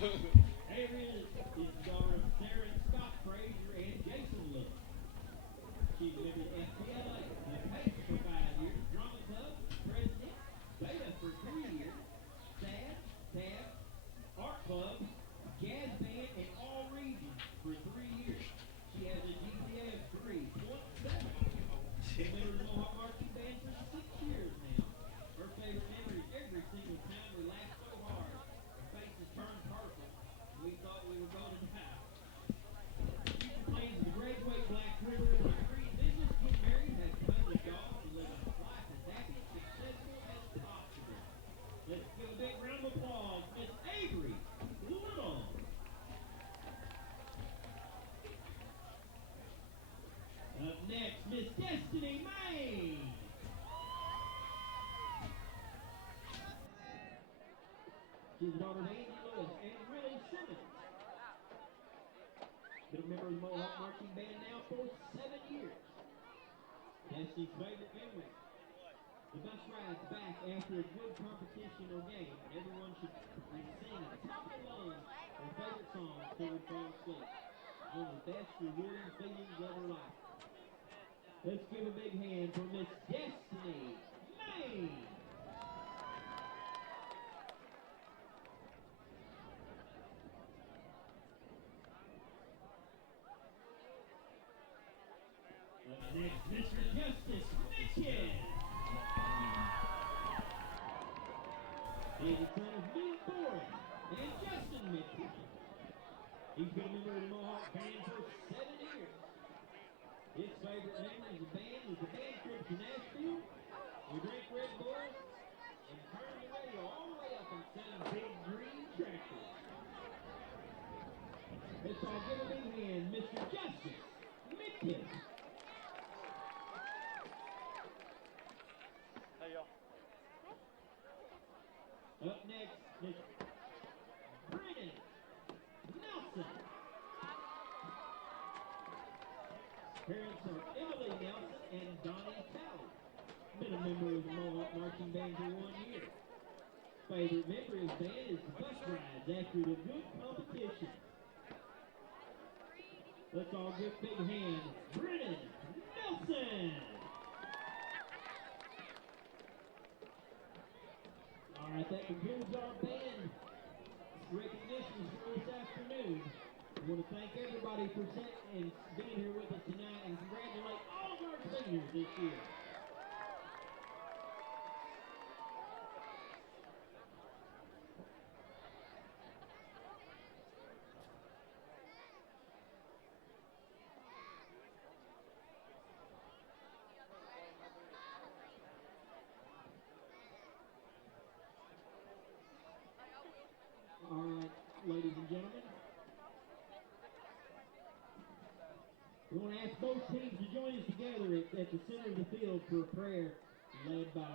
Avery is the daughter of Sarah and Scott Frazier and Jason Lewis. She's lived at FPLA, the Pace for 5 years, Drama Club, President, Beta for 3 years, SAD, TAB, Art Club, Jazz Band, and All Regions for 3 years. She has a GPA of 3.7. Been member of the Mohawk Marching Band for 6 years now. Her favorite memory is every single time we laughed so hard, our faces turned purple, and we thought we were going to die. Future plans to graduate Black River in a degree in business, get married, have tons of dogs, and live a life as happy and successful as possible. Let's give a big round of applause, Miss Avery Little. Up next, Miss Destiny May. She's the daughter of Andy Lewis and Willie Simmons. Been a member of the Mohawk Marching Band now for 7 years. Destiny's favorite memory. The bus rides back after a good competition or game, and everyone should sing at the top of their lungs their favorite song till we fall asleep. One of the best rewarding feelings of her life. Let's give a big hand for Miss Destiny May. Up next, Mr. Justice Mitchell. He's the son of Bill Boren and Justin Mitchell. He's been a member of the Mohawk Band for 7 years. His favorite memory of the band is the band trip to Nashville. We drank Red Bull and turned the radio all the way up and sang Big Green Tractor. Let's all give a big hand, Mr. Justice Mitchell. Hey, y'all. Up next, Miss Brennan Nelson. Parents are Emily Nelson and Donnie Talley. Been a member of the Mohawk Marching Band for 1 year. Favorite memory of the band is the bus rides after the good competition. Let's all give a big hand, Brennan Nelson. All right, that concludes our band recognitions for this afternoon. I want to thank everybody for being here with us tonight and congratulate all of our seniors this year. All right, ladies and gentlemen. We want to ask both teams to join us together at the center of the field for a prayer led by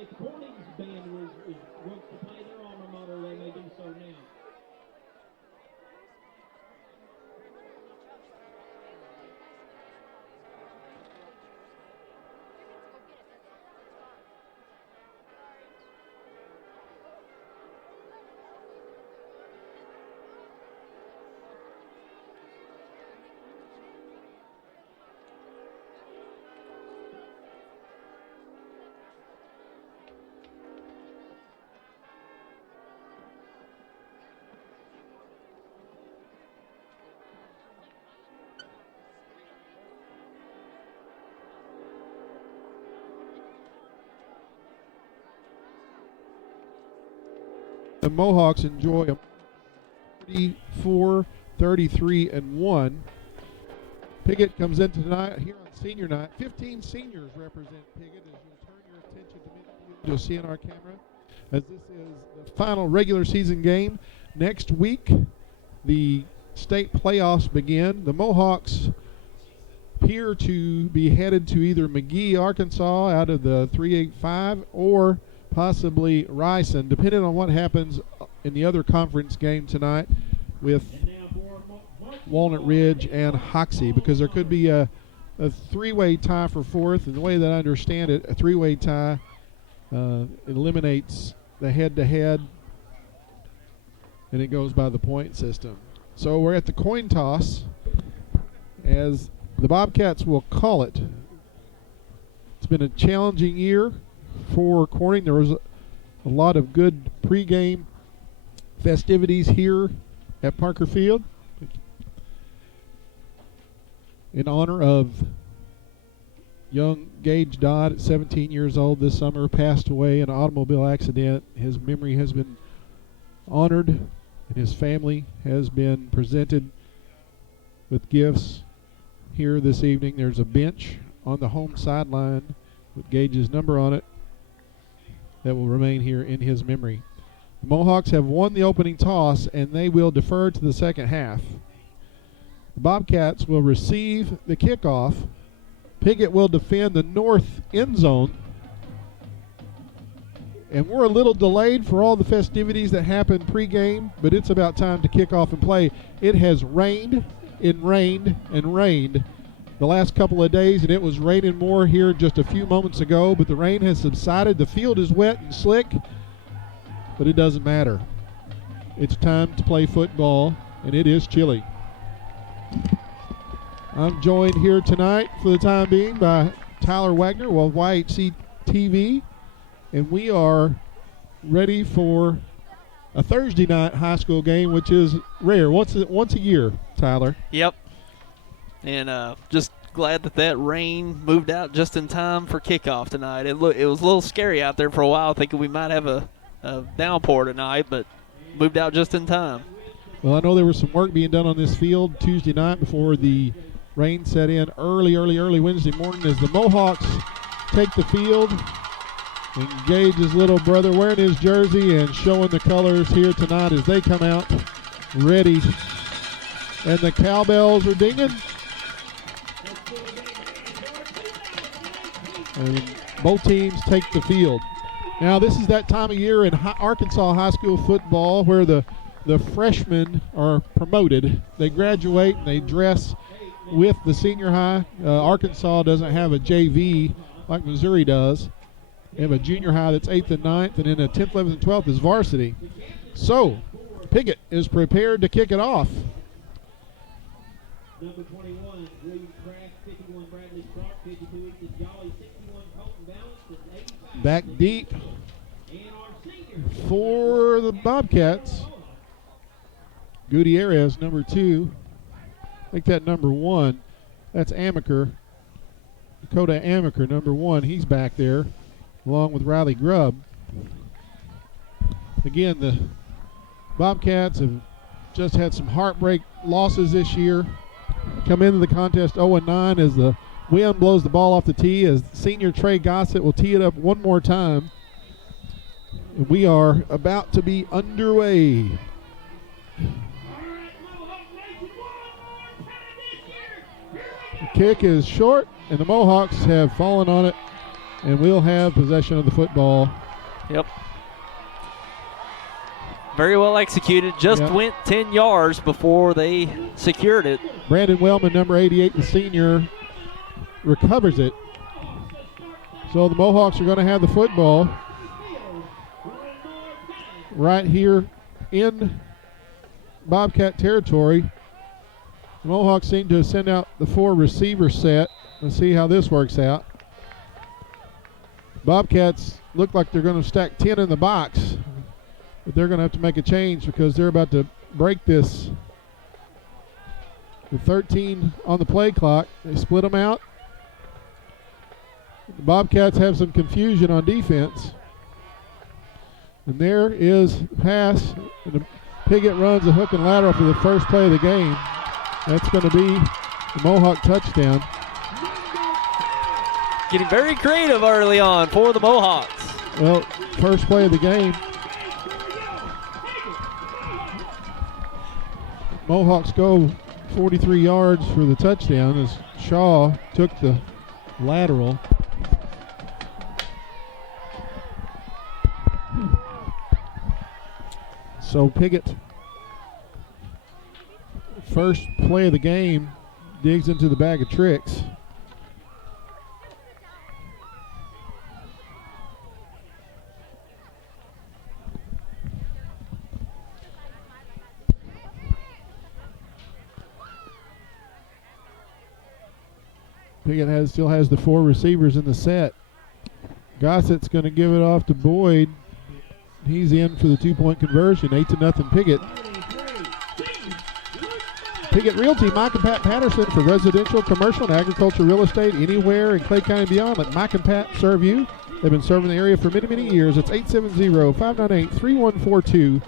if Corning's band wants to play their alma mater, they may do so now. The Mohawks enjoy a 34-33-1. Piggott comes in tonight here on senior night. 15 seniors represent Piggott. As you'll turn your attention to midfield, you'll see on our camera, as this is the final regular season game. Next week, the state playoffs begin. The Mohawks appear to be headed to either McGee, Arkansas, out of the 385, or possibly Ryson, depending on what happens in the other conference game tonight with Walnut Ridge and Hoxie, because there could be a three-way tie for fourth. And the way that I understand it, a three-way tie eliminates the head-to-head, and it goes by the point system. So we're at the coin toss, as the Bobcats will call it. It's been a challenging year for Corning. There was a lot of good pregame festivities here at Parker Field in honor of young Gage Dodd at 17 years old this summer, passed away in an automobile accident. His memory has been honored, and his family has been presented with gifts here this evening. There's a bench on the home sideline with Gage's number on it that will remain here in his memory. The Mohawks have won the opening toss, and they will defer to the second half. The Bobcats will receive the kickoff. Piggott will defend the north end zone. And we're a little delayed for all the festivities that happened pregame, but it's about time to kick off and play. It has rained and rained and rained the last couple of days, and it was raining more here just a few moments ago, but the rain has subsided. The field is wet and slick, but it doesn't matter. It's time to play football, and it is chilly. I'm joined here tonight for the time being by Tyler Wagner of YHC TV, and we are ready for a Thursday night high school game, which is rare, once a year, Tyler. Yep. And just glad that rain moved out just in time for kickoff tonight. It was a little scary out there for a while, thinking we might have a downpour tonight, but moved out just in time. Well, I know there was some work being done on this field Tuesday night before the rain set in early Wednesday morning, as the Mohawks take the field. And Gage's little brother wearing his jersey and showing the colors here tonight as they come out ready. And the cowbells are dinging. And both teams take the field. Now, this is that time of year in Arkansas high school football where the freshmen are promoted. They graduate and they dress with the senior high. Arkansas doesn't have a JV like Missouri does. They have a junior high that's 8th and 9th, and then a 10th, 11th, and 12th is varsity. So, Piggott is prepared to kick it off. Number 21, William Kraft, 51, Bradley Clark, 52, Ethan Jolly, 61, Colton Balance, 85. Back deep for the Bobcats. Gutierrez, number 2. I think that number 1, that's Amaker. Dakota Amaker, number 1, he's back there, along with Riley Grubb. Again, the Bobcats have just had some heartbreak losses this year. Come into the contest 0-9 as the wind blows the ball off the tee, as senior Trey Gossett will tee it up one more time. And we are about to be underway. The kick is short, and the Mohawks have fallen on it And we'll have possession of the football. Yep. Very well executed. Just went 10 yards before they secured it. Brandon Wellman, number 88, the senior, recovers it. So the Mohawks are going to have the football right here in Bobcat territory. The Mohawks seem to send out the 4 receiver set. Let's see how this works out. Bobcats look like they're going to stack 10 in the box, but they're going to have to make a change because they're about to break this. With 13 on the play clock, they split them out. The Bobcats have some confusion on defense. And there is the pass. And Piggott runs a hook and lateral for the first play of the game. That's going to be the Mohawk touchdown. Getting very creative early on for the Mohawks. Well, first play of the game. Mohawks go 43 yards for the touchdown as Shaw took the lateral. So Piggott, first play of the game, digs into the bag of tricks. Piggott still has the 4 receivers in the set. Gossett's going to give it off to Boyd. He's in for the 2-point conversion, 8-0 Piggott. Piggott Realty, Mike and Pat Patterson for residential, commercial, and agriculture real estate anywhere in Clay County and beyond. Let Mike and Pat serve you. They've been serving the area for many, many years. It's 870-598-3142.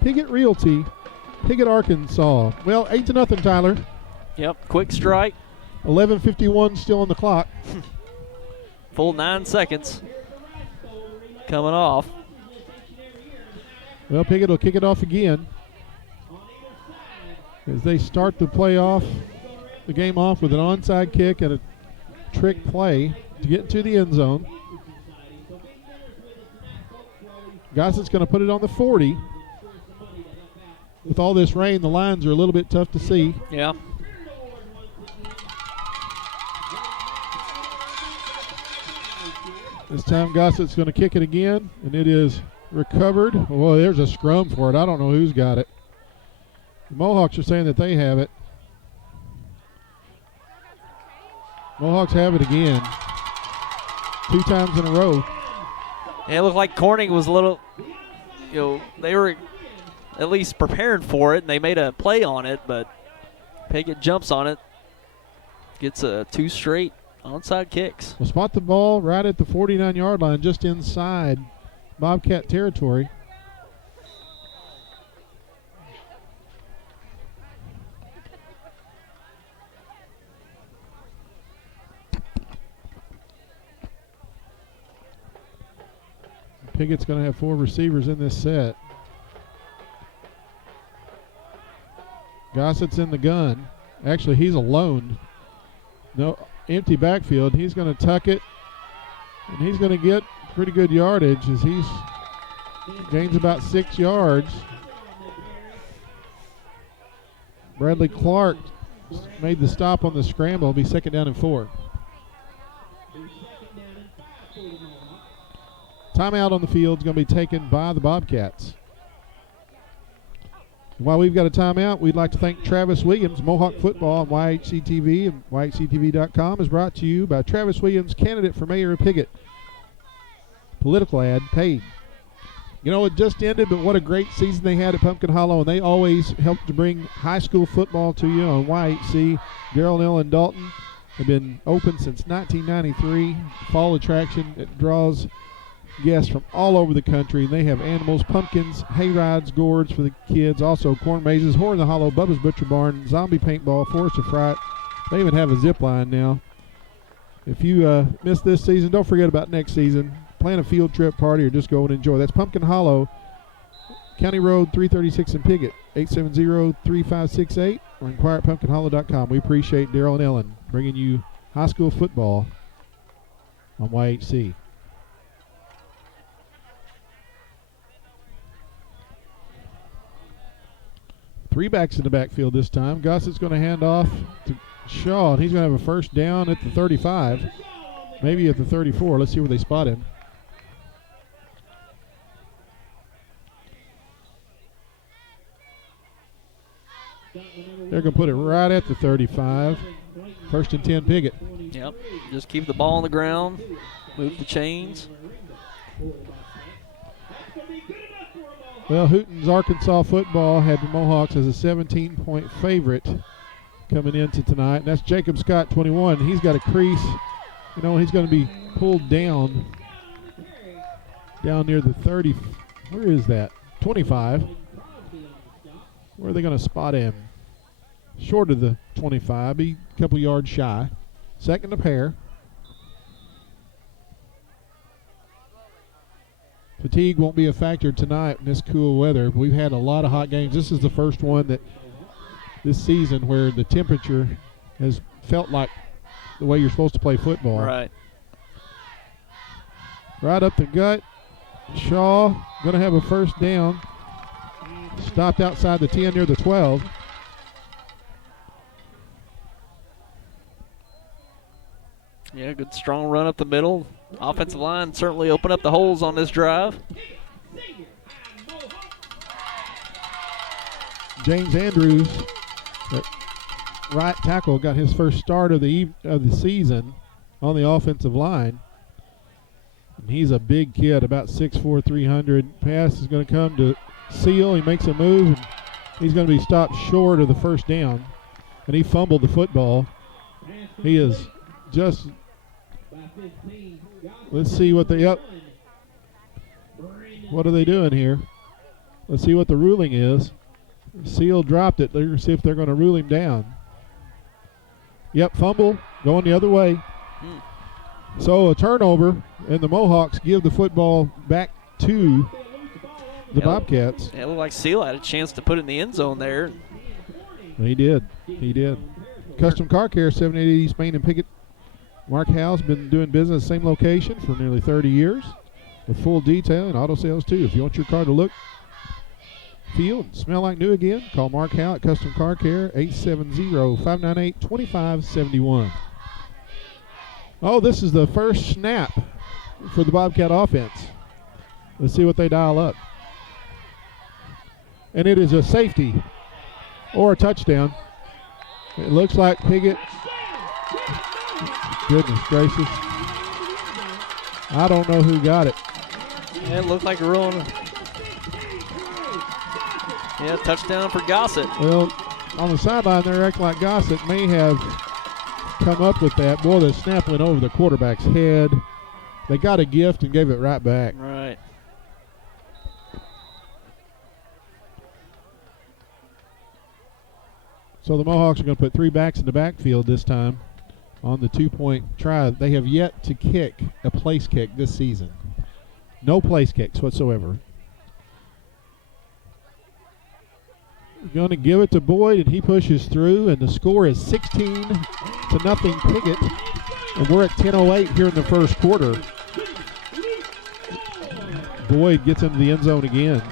Piggott Realty, Piggott, Arkansas. Well, 8-0, Tyler. Yep, quick strike. 11:51 still on the clock. Full 9 seconds coming off. Well, Piggott will kick it off again as they start the game off with an onside kick and a trick play to get into the end zone. Gossett's going to put it on the 40. With all this rain, the lines are a little bit tough to see. Yeah. This time Gossett's going to kick it again, and it is recovered. Well, there's a scrum for it. I don't know who's got it. The Mohawks are saying that they have it. Mohawks have it again. 2 times in a row. Yeah, it looked like Corning was a little, they were at least prepared for it, and they made a play on it, but Piggott jumps on it, gets 2 straight onside kicks. We'll spot the ball right at the 49-yard line, just inside Bobcat territory. Piggott's going to have 4 receivers in this set. Gossett's in the gun. Actually, he's alone. No, empty backfield. He's going to tuck it, and he's going to get pretty good yardage as he gains about 6 yards. Bradley Clark made the stop on the scramble. It'll be 2nd down and 4. Timeout on the field is going to be taken by the Bobcats. While we've got a timeout, we'd like to thank Travis Williams. Mohawk Football on YHCTV and YHCTV.com is brought to you by Travis Williams, candidate for mayor of Piggott. Political ad paid. You know, it just ended, but what a great season they had at Pumpkin Hollow, and they always help to bring high school football to you on YHC. Darrell, Nell, and Dalton have been open since 1993. Fall attraction. It draws guests from all over the country. They have animals, pumpkins, hay rides, gourds for the kids, also corn mazes, Whore in the Hollow, Bubba's Butcher Barn, zombie paintball, Forest of Fright. They even have a zip line now. If you missed this season, don't forget about next season. Plan a field trip party or just go and enjoy. That's Pumpkin Hollow, County Road 336 in Piggott, 870-3568, or inquire at pumpkinhollow.com. We appreciate Darrell and Ellen bringing you high school football on YHC. 3 backs in the backfield this time. Gossett's going to hand off to Shaw, and he's going to have a first down at the 35, maybe at the 34. Let's see where they spot him. They're going to put it right at the 35. First and 10, Piggott. Yep, just keep the ball on the ground, move the chains. Well, Hooten's Arkansas football had the Mohawks as a 17-point favorite coming into tonight. And that's Jacob Scott, 21. He's got a crease. You know, he's going to be pulled down near the 30. Where is that? 25. Where are they going to spot him? Short of the 25. Be a couple yards shy. Second a pair. Fatigue won't be a factor tonight in this cool weather. We've had a lot of hot games. This is the first one that this season where the temperature has felt like the way you're supposed to play football. Right. Right up the gut. Shaw going to have a first down. Stopped outside the 10 near the 12. Yeah, good strong run up the middle. Offensive line certainly opened up the holes on this drive. James Andrews, right tackle, got his first start of the season on the offensive line. And he's a big kid, about 6'4", 300. Pass is going to come to Seal. He makes a move, and he's going to be stopped short of the first down. And he fumbled the football. He is just, let's see what what are they doing here? Let's see what the ruling is. Seal dropped it. They're going to see if they're going to rule him down. Yep, fumble, going the other way. So a turnover, and the Mohawks give the football back to the Bobcats. It looked like Seal had a chance to put it in the end zone there. He did. Custom Car Care, 780 East Main and Piggott. Mark Howe's been doing business same location for nearly 30 years with full detail and auto sales too. If you want your car to look, feel, and smell like new again, call Mark Howe at Custom Car Care, 870-598-2571. Oh, this is the first snap for the Bobcat offense. Let's see what they dial up. And it is a safety or a touchdown. It looks like Piggott. Goodness gracious. I don't know who got it. Yeah, it looked like a real. Yeah, touchdown for Gossett. Well, on the sideline, they're acting like Gossett may have come up with that. Boy, the snap went over the quarterback's head. They got a gift and gave it right back. Right. So the Mohawks are going to put 3 backs in the backfield this time on the 2-point try. They have yet to kick a place kick this season. No place kicks whatsoever. Going to give it to Boyd, and he pushes through, and the score is 16-0 Piggott, and we're at 10:08 here in the first quarter. Boyd gets into the end zone again.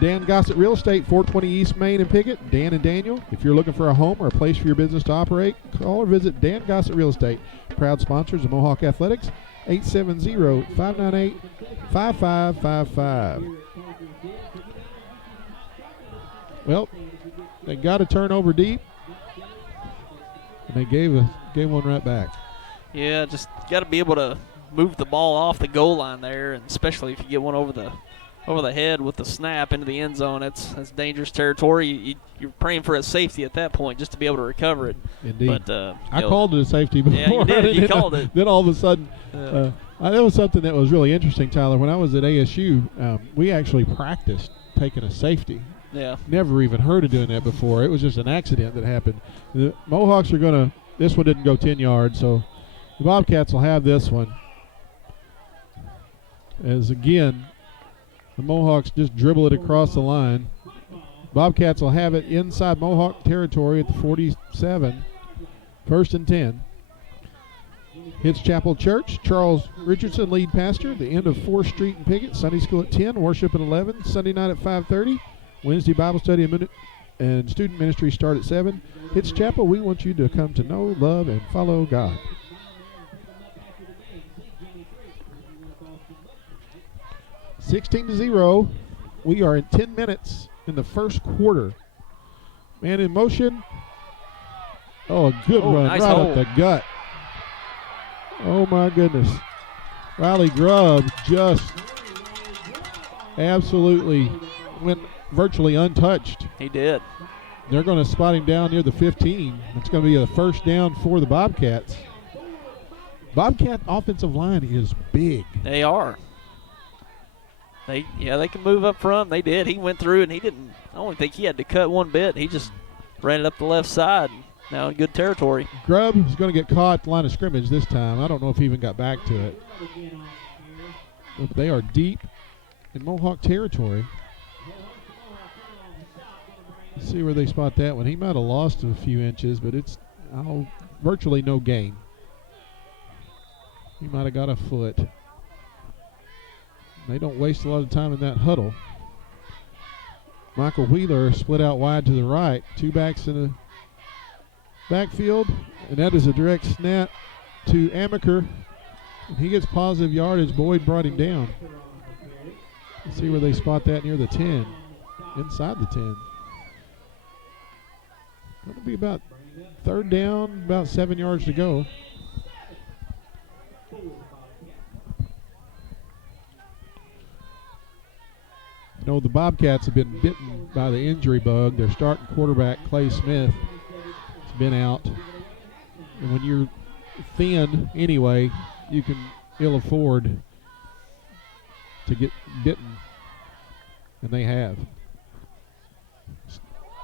Dan Gossett Real Estate, 420 East Main and Piggott. Dan and Daniel, if you're looking for a home or a place for your business to operate, call or visit Dan Gossett Real Estate. Proud sponsors of Mohawk Athletics, 870-598-5555. Well, they got a turnover deep, and they gave one right back. Yeah, just got to be able to move the ball off the goal line there, and especially if you get one over the head with the snap into the end zone. That's dangerous territory. You're praying for a safety at that point just to be able to recover it. Indeed. But I called it a safety before. Yeah, you did. You called it. Then all of a sudden, that was something that was really interesting, Tyler. When I was at ASU, we actually practiced taking a safety. Yeah. Never even heard of doing that before. It was just an accident that happened. The Mohawks are going to – this one didn't go 10 yards, so the Bobcats will have this one. As, again, the Mohawks just dribble it across the line. Bobcats will have it inside Mohawk territory at the 47. First and 10. Hitz Chapel Church, Charles Richardson, lead pastor. The end of 4th Street in Piggott. Sunday school at 10, worship at 11. Sunday night at 5:30. Wednesday Bible study and student ministry start at 7. It's Chapel. We want you to come to know, love, and follow God. 16-0. We are in 10 minutes in the first quarter. Man in motion. Oh, a good run nice right hole. up the gut. Oh, my goodness. Riley Grubb just absolutely went virtually untouched. He did. They're going to spot him down near the 15. It's going to be a first down for the Bobcats. Bobcat offensive line is big. They are. They can move up front. They did. He went through, and I don't think he had to cut one bit. He just ran it up the left side. Now in good territory. Grubb is going to get caught at the line of scrimmage this time. I don't know if he even got back to it. But they are deep in Mohawk territory. Let's see where they spot that one. He might have lost a few inches, but it's virtually no gain. He might have got a foot. They don't waste a lot of time in that huddle. Michael Wheeler split out wide to the right. Two backs in the backfield, and that is a direct snap to Amaker. And he gets positive yardage. Boyd brought him down. Let's see where they spot that near the 10. Inside the 10. It'll be about third down, about 7 yards to go. You know, the Bobcats have been bitten by the injury bug. Their starting quarterback, Clay Smith, has been out. And when you're thin anyway, you can ill afford to get bitten. And they have.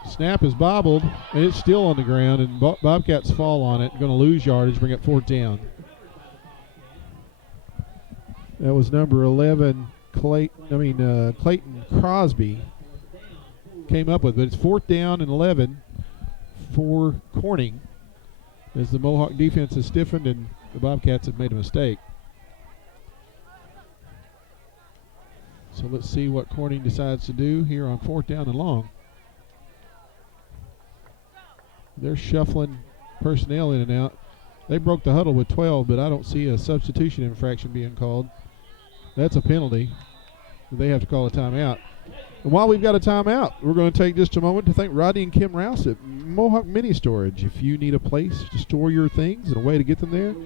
Snap is bobbled, and it's still on the ground, and Bobcats fall on it. Going to lose yardage, bring it fourth down. That was number 11, Clayton Crosby came up with, but it's fourth down and 11 for Corning as the Mohawk defense has stiffened and the Bobcats have made a mistake. So let's see what Corning decides to do here on fourth down and long. They're shuffling personnel in and out. They broke the huddle with 12, but I don't see a substitution infraction being called. That's a penalty. They have to call a timeout. And while we've got a timeout, we're going to take just a moment to thank Rodney and Kim Rouse at Mohawk Mini Storage. If you need a place to store your things and a way to get them there,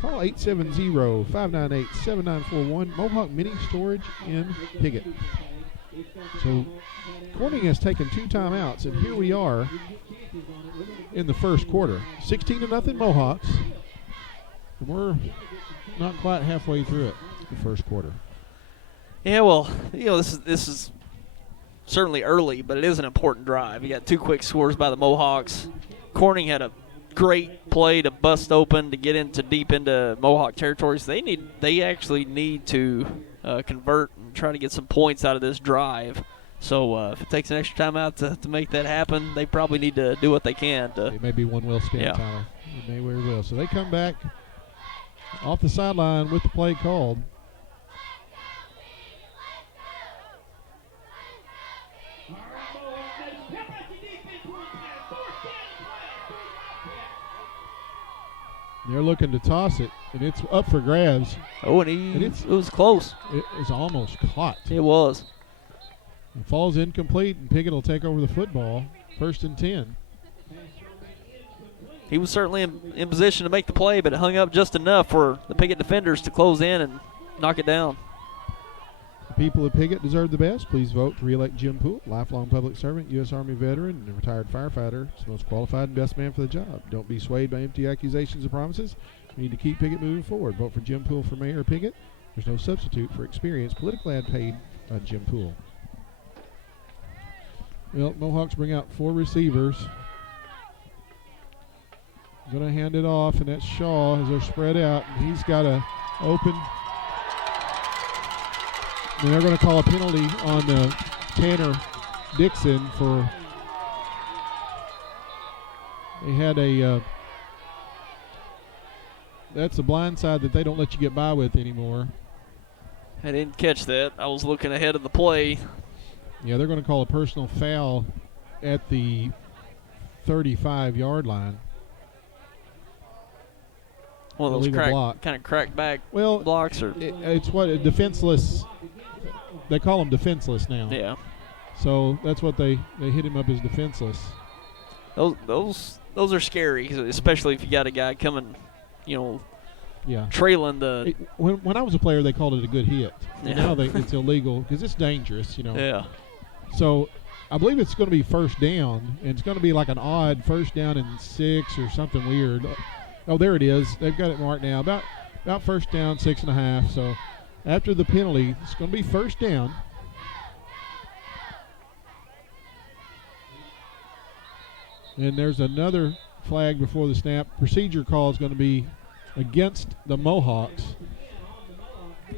call 870-598-7941, Mohawk Mini Storage in Piggott. So Corning has taken two timeouts, and here we are in the first quarter. 16-0 Mohawks. And we're not quite halfway through it, the first quarter. Yeah, well, this is certainly early, but it is an important drive. You got two quick scores by the Mohawks. Corning had a great play to bust open to get deep into Mohawk territories. They actually need to convert and try to get some points out of this drive. So if it takes an extra time out to make that happen, they probably need to do what they can. It may be one well spent, Tyler. It may very well. So they come back off the sideline with the play called. They're looking to toss it, and it's up for grabs. Oh, and it was close. It was almost caught. It was. It falls incomplete, and Piggott will take over the football. First and 10. He was certainly in position to make the play, but it hung up just enough for the Piggott defenders to close in and knock it down. The people of Piggott deserve the best. Please vote to re-elect Jim Poole, lifelong public servant, U.S. Army veteran, and retired firefighter. He's the most qualified and best man for the job. Don't be swayed by empty accusations and promises. We need to keep Piggott moving forward. Vote for Jim Poole for mayor of Piggott. There's no substitute for experience, politically ad paid by Jim Poole. Well, Mohawks bring out four receivers. Going to hand it off, and that's Shaw as they're spread out. And he's got a open. And they're going to call a penalty on Tanner Dixon for. They had a. That's a blind side that they don't let you get by with anymore. I didn't catch that. I was looking ahead of the play. Yeah, they're going to call a personal foul at the 35-yard line. One of those block. kind of crack back well, blocks, or it's what a defenseless. They call them defenseless now. Yeah. So that's what they hit him up as defenseless. Those are scary, especially if you got a guy coming, trailing the. When I was a player, they called it a good hit. Yeah. Now it's illegal because it's dangerous, Yeah. So I believe it's going to be first down, and it's going to be like an odd first down and 6 or something weird. Oh, there it is. They've got it marked now. About first down, 6.5. So after the penalty, it's going to be first down. And there's another flag before the snap. Procedure call is going to be against the Mohawks.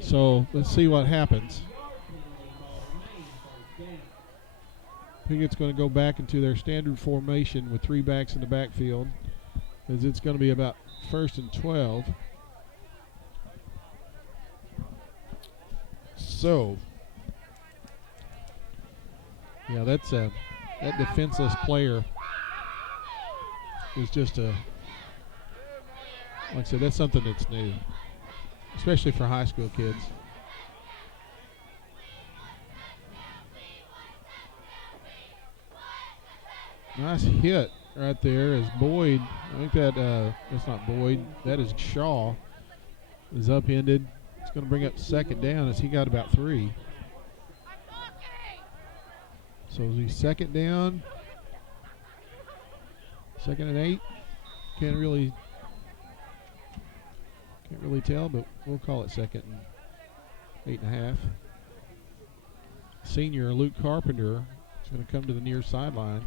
So let's see what happens. Piggott's going to go back into their standard formation with 3 backs in the backfield, as it's going to be about 1st and 12. So, yeah, that's that defenseless player is just like I said, that's something that's new, especially for high school kids. Nice hit right there as Boyd, I think that's not Boyd, that is Shaw, is upended. It's going to bring up second down as he got about 3. So is he second down? 2nd and 8? Can't really tell, but we'll call it 2nd and 8.5. Senior Luke Carpenter is going to come to the near sideline.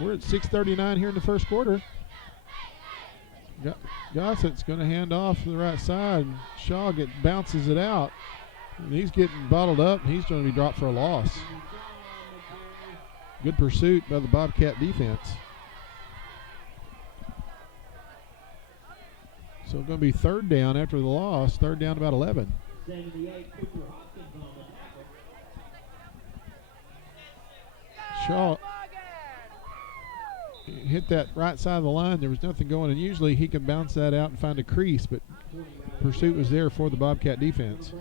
We're at 6:39 here in the first quarter. Gossett's going to hand off to the right side, and Shaw bounces it out. And he's getting bottled up, and he's going to be dropped for a loss. Good pursuit by the Bobcat defense. So it's going to be 3rd down after the loss, 3rd down about 11. 78, Cooper Hopkins on the tackle. Shaw hit that right side of the line. There was nothing going, and usually he can bounce that out and find a crease, but pursuit was there for the Bobcat defense.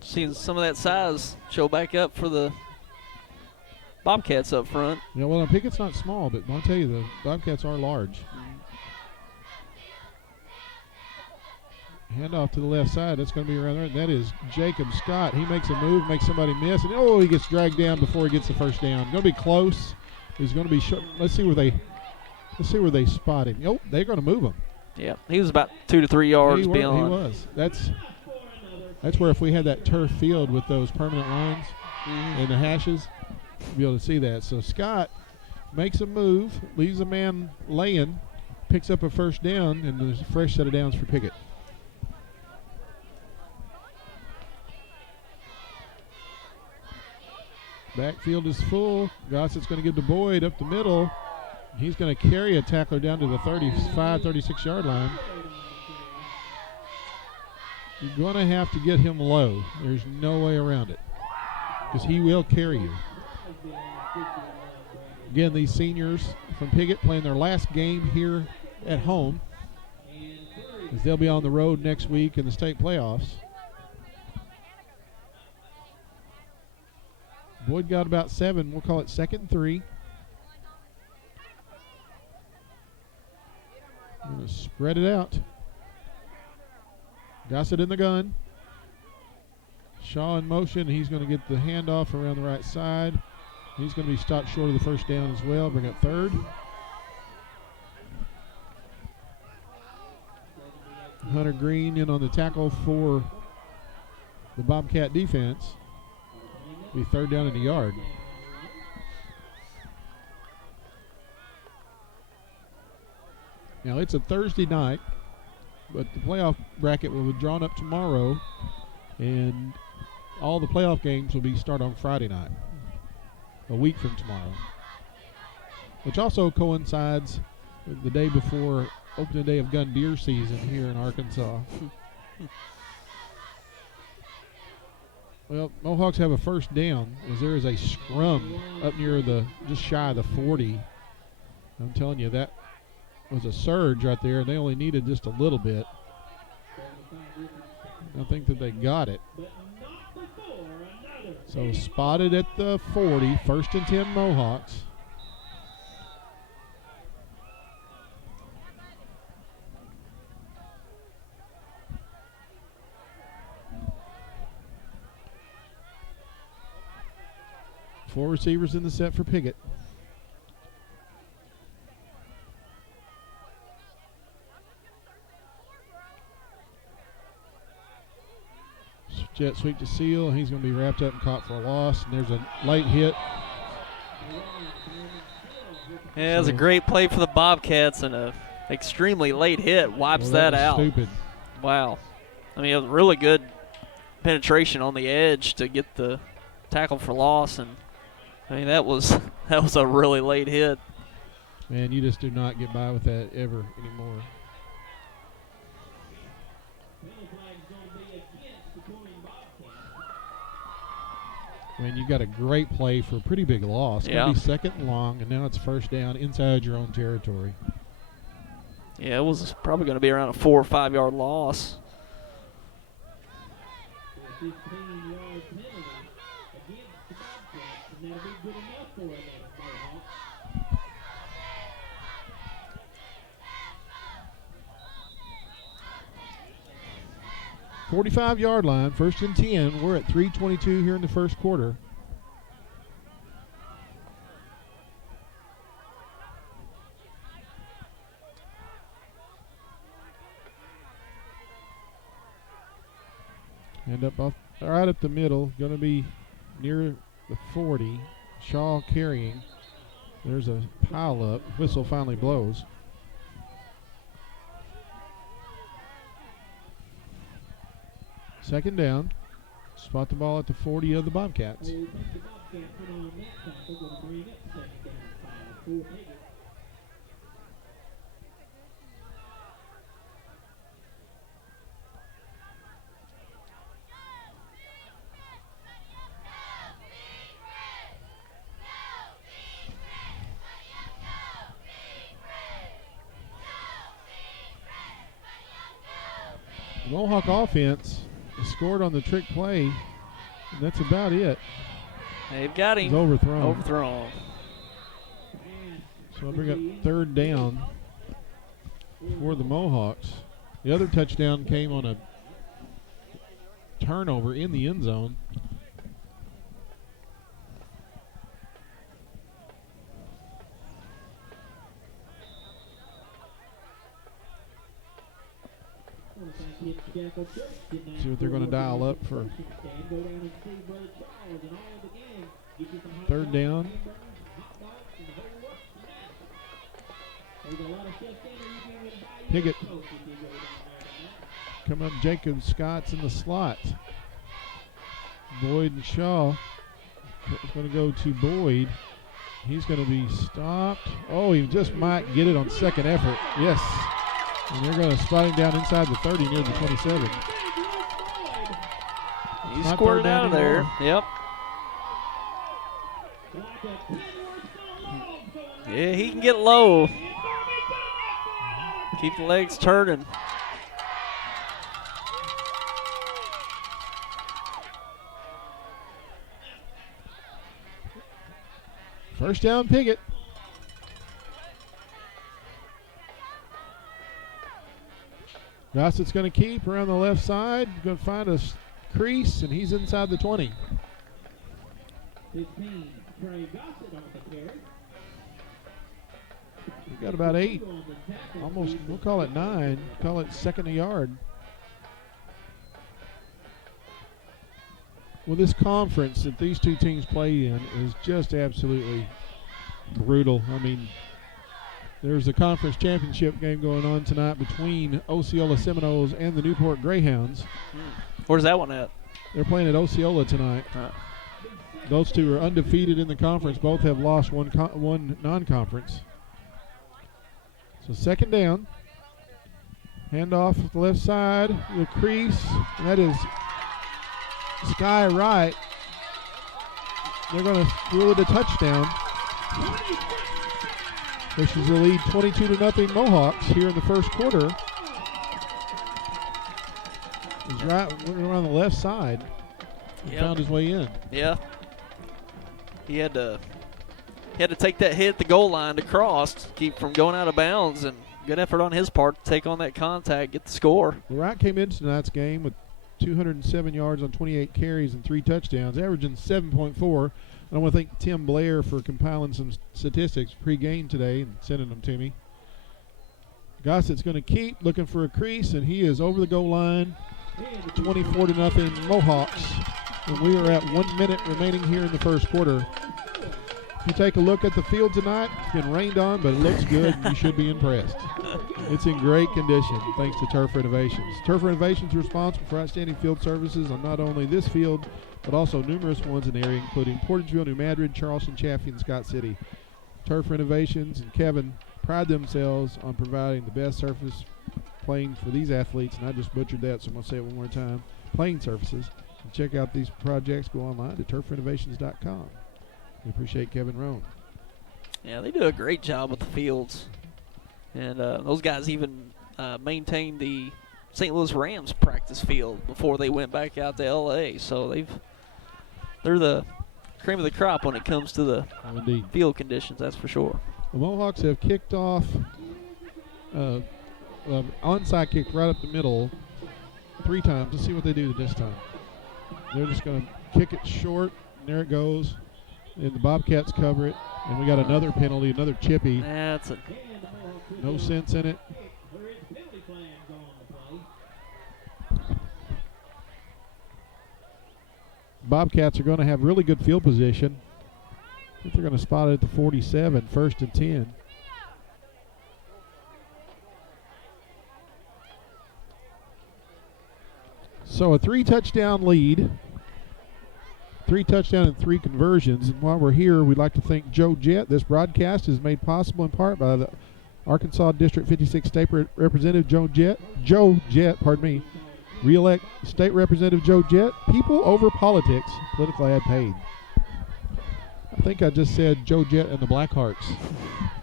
Seeing some of that size show back up for the Bobcats up front. Yeah, well, Piggott's not small, but I'll tell you, the Bobcats are large. Hand off to the left side. That's going to be around there. That is Jacob Scott. He makes a move, makes somebody miss, and he gets dragged down before he gets the first down. Going to be close. He's going to be short. Let's see where they spot him. Oh, they're going to move him. Yeah, he was about 2 to 3 yards beyond. He was. That's where if we had that turf field with those permanent lines and the hashes, we'd be able to see that. So Scott makes a move, leaves a man laying, picks up a first down, and there's a fresh set of downs for Piggott. Backfield is full. Gossett's going to give to Boyd up the middle. He's going to carry a tackler down to the 35, 36-yard line. You're going to have to get him low. There's no way around it, because he will carry you. Again, these seniors from Piggott playing their last game here at home, as they'll be on the road next week in the state playoffs. Boyd got about 7. We'll call it 2nd and 3. I'm going to spread it out. Gossett in the gun. Shaw in motion. He's going to get the handoff around the right side. He's going to be stopped short of the first down as well. Bring up 3rd. Hunter Green in on the tackle for the Bobcat defense. Be 3rd down in the yard. Now it's a Thursday night, but the playoff bracket will be drawn up tomorrow, and all the playoff games will be start on Friday night, a week from tomorrow, which also coincides with the day before opening day of gun deer season here in Arkansas. Well, Mohawks have a first down as there is a scrum up near just shy of the 40. I'm telling you, that was a surge right there, and they only needed just a little bit. I think that they got it. So spotted at the 40, 1st and 10 Mohawks. Four receivers in the set for Piggott. Jet sweep to Seal, and he's going to be wrapped up and caught for a loss. And there's a late hit. Yeah, it was a great play for the Bobcats, and a extremely late hit wipes that out. Stupid. Wow. I mean, it was really good penetration on the edge to get the tackle for loss, and I mean that was a really late hit. Man, you just do not get by with that ever anymore. I mean, you got a great play for a pretty big loss. Yeah. It's going to be 2nd and long, and now it's 1st down inside your own territory. Yeah, it was probably going to be around a 4 or 5 yard loss. 15-yard penalty against the Bobcats, and that'll be good enough for another Mohawk. 45-yard line, 1st and 10. We're at 3:22 here in the first quarter. And up off, right up the middle, going to be near the 40. Shaw carrying. There's a pile up. Whistle finally blows. Second down. Spot the ball at the 40 of the Bobcats. The Bobcats put on that tackle, going to bring up 2nd down 5 for Piggott. The Mohawk offense scored on the trick play, and that's about it. They've got him. He's overthrown. Overthrown. So I'll bring up 3rd down for the Mohawks. The other touchdown came on a turnover in the end zone. See what they're going to dial up for 3rd down. Piggott coming up. Jacob Scott's in the slot. Boyd and Shaw. It's going to go to Boyd. He's going to be stopped. Oh, he just might get it on 2nd effort. Yes. And they're going to spot him down inside the 30 near the 27. He squirted out of there. Yep. Yeah, he can get low. Keep the legs turning. First down, Piggott. Gossett's going to keep around the left side. Going to find a crease, and he's inside the 20. 15, Trey Gossett on the carry. We've got about 8, almost, we'll call it 9. Call it 2nd a yard. Well, this conference that these two teams play in is just absolutely brutal. I mean, there's a conference championship game going on tonight between Osceola Seminoles and the Newport Greyhounds. Where's that one at? They're playing at Osceola tonight. Those two are undefeated in the conference. Both have lost one non-conference. So 2nd down. Handoff to the left side. The crease. That is sky right. They're going to rule it a touchdown. Pushes the lead 22-0 Mohawks here in the first quarter. He's right around the left side. He found his way in. Yeah. He had to take that hit at the goal line to cross to keep from going out of bounds, and good effort on his part to take on that contact, get the score. Wright came into tonight's game with 207 yards on 28 carries and 3 touchdowns, averaging 7.4. I want to thank Tim Blair for compiling some statistics pre-game today and sending them to me. Gossett's going to keep looking for a crease, and he is over the goal line. 24-0 Mohawks. And we are at 1 minute remaining here in the first quarter. If you take a look at the field tonight, it's been rained on, but it looks good, and you should be impressed. It's in great condition, thanks to Turf Renovations. Turf Renovations is responsible for outstanding field services on not only this field, but also numerous ones in the area, including Portageville, New Madrid, Charleston, Chaffee, and Scott City. Turf Renovations and Kevin pride themselves on providing the best surface playing for these athletes, and I just butchered that, so I'm going to say it one more time. Playing surfaces. And check out these projects. Go online to turfrenovations.com. We appreciate Kevin Roan. Yeah, they do a great job with the fields. And those guys even maintained the St. Louis Rams practice field before they went back out to L.A. So they're the cream of the crop when it comes to the field conditions, that's for sure. The Mohawks have kicked off onside kick right up the middle 3 times. Let's see what they do this time. They're just going to kick it short, and there it goes. And the Bobcats cover it. And we got another penalty, another chippy. That's no sense in it. Bobcats are going to have really good field position. I think they're going to spot it at the 47, 1st and 10. So a 3-touchdown lead. 3 touchdowns and 3 conversions. And while we're here, we'd like to thank Joe Jett. This broadcast is made possible in part by the Arkansas District 56 State Representative Joe Jett, Re-elect State Representative Joe Jett. People over politics. Political ad paid. I think I just said Joe Jett and the Blackhearts.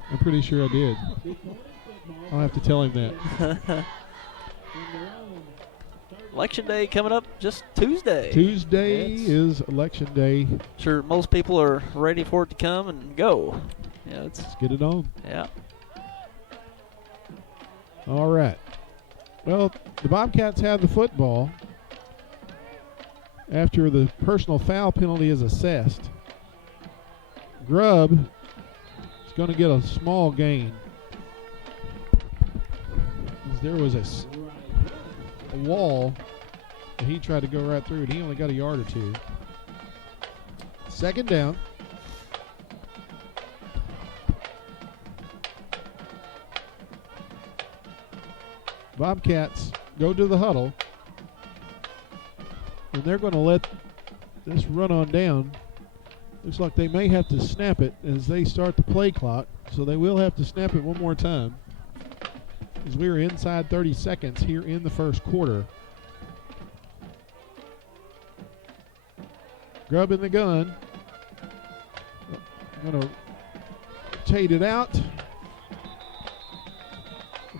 I'm pretty sure I did. I'll have to tell him that. Election day coming up just Tuesday. Tuesday is election day. Sure, most people are ready for it to come and go. Yeah, let's get it on. Yeah. All right. Well, the Bobcats have the football after the personal foul penalty is assessed. Grubb is going to get a small gain. There was a wall and he tried to go right through it. He only got a yard or 2. 2nd down. Bobcats go to the huddle, and they're going to let this run on down. Looks like they may have to snap it as they start the play clock, so they will have to snap it one more time as we are inside 30 seconds here in the first quarter. Grubb in the gun. Going to rotate it out.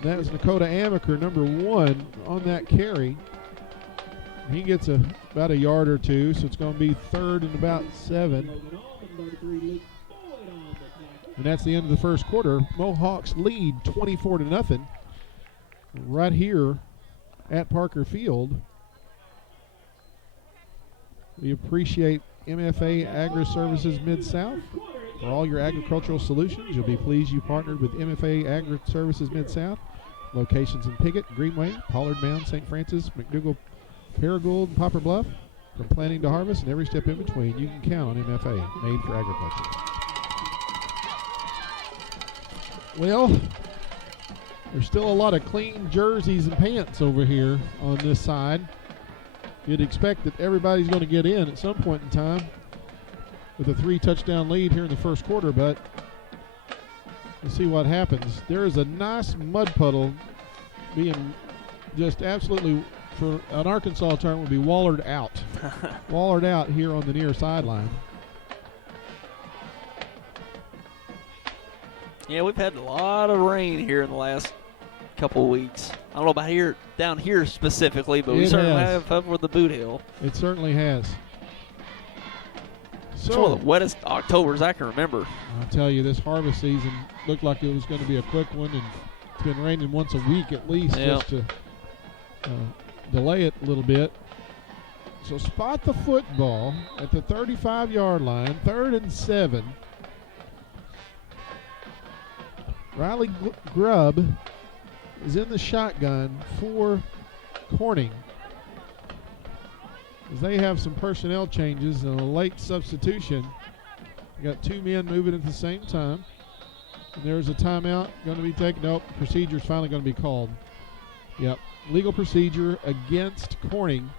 That is Dakota Amaker, number 1, on that carry. He gets about a yard or 2, so it's going to be 3rd and about 7. And that's the end of the first quarter. Mohawks lead 24-0 right here at Parker Field. We appreciate MFA Agri-Services Mid-South. For all your agricultural solutions, you'll be pleased you partnered with MFA Agri-Services Mid-South. Locations in Piggott, Greenway, Pollard Mound, St. Francis, McDougall, Paragould, and Poplar Bluff. From planting to harvest and every step in between, you can count on MFA, made for agriculture. Well, there's still a lot of clean jerseys and pants over here on this side. You'd expect that everybody's going to get in at some point in time with a 3-touchdown lead here in the first quarter, but we'll see what happens. There is a nice mud puddle being just absolutely, for an Arkansas term, would be wallered out. Wallered out here on the near sideline. Yeah, we've had a lot of rain here in the last couple of weeks. I don't know about down here specifically, but we certainly have over the Boot Hill. It certainly has. It's one of the wettest Octobers I can remember. I'll tell you, this harvest season looked like it was going to be a quick one, and it's been raining once a week at least just to delay it a little bit. So spot the football at the 35-yard line, 3rd and 7. Riley Grubb is in the shotgun for Corning, as they have some personnel changes and a late substitution. You got 2 men moving at the same time. And there's a timeout going to be taken. Nope, procedure's finally going to be called. Yep, legal procedure against Corning.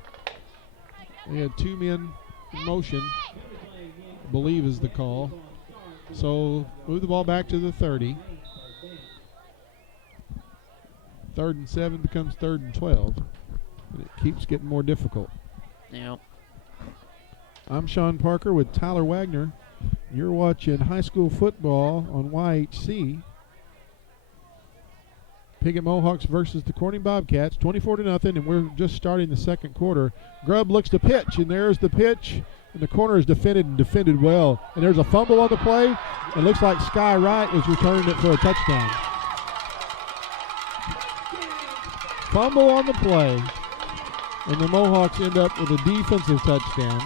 They had 2 men in motion, I believe is the call. So move the ball back to the 30. 3rd and 7 becomes 3rd and 12. And it keeps getting more difficult. Yeah. I'm Sean Parker with Tyler Wagner. You're watching high school football on YHC. Piggott Mohawks versus the Corning Bobcats, 24-0, and we're just starting the second quarter. Grubb looks to pitch, and there's the pitch, and the corner is defended well. And there's a fumble on the play. It looks like Sky Wright is returning it for a touchdown. Fumble on the play, and the Mohawks end up with a defensive touchdown.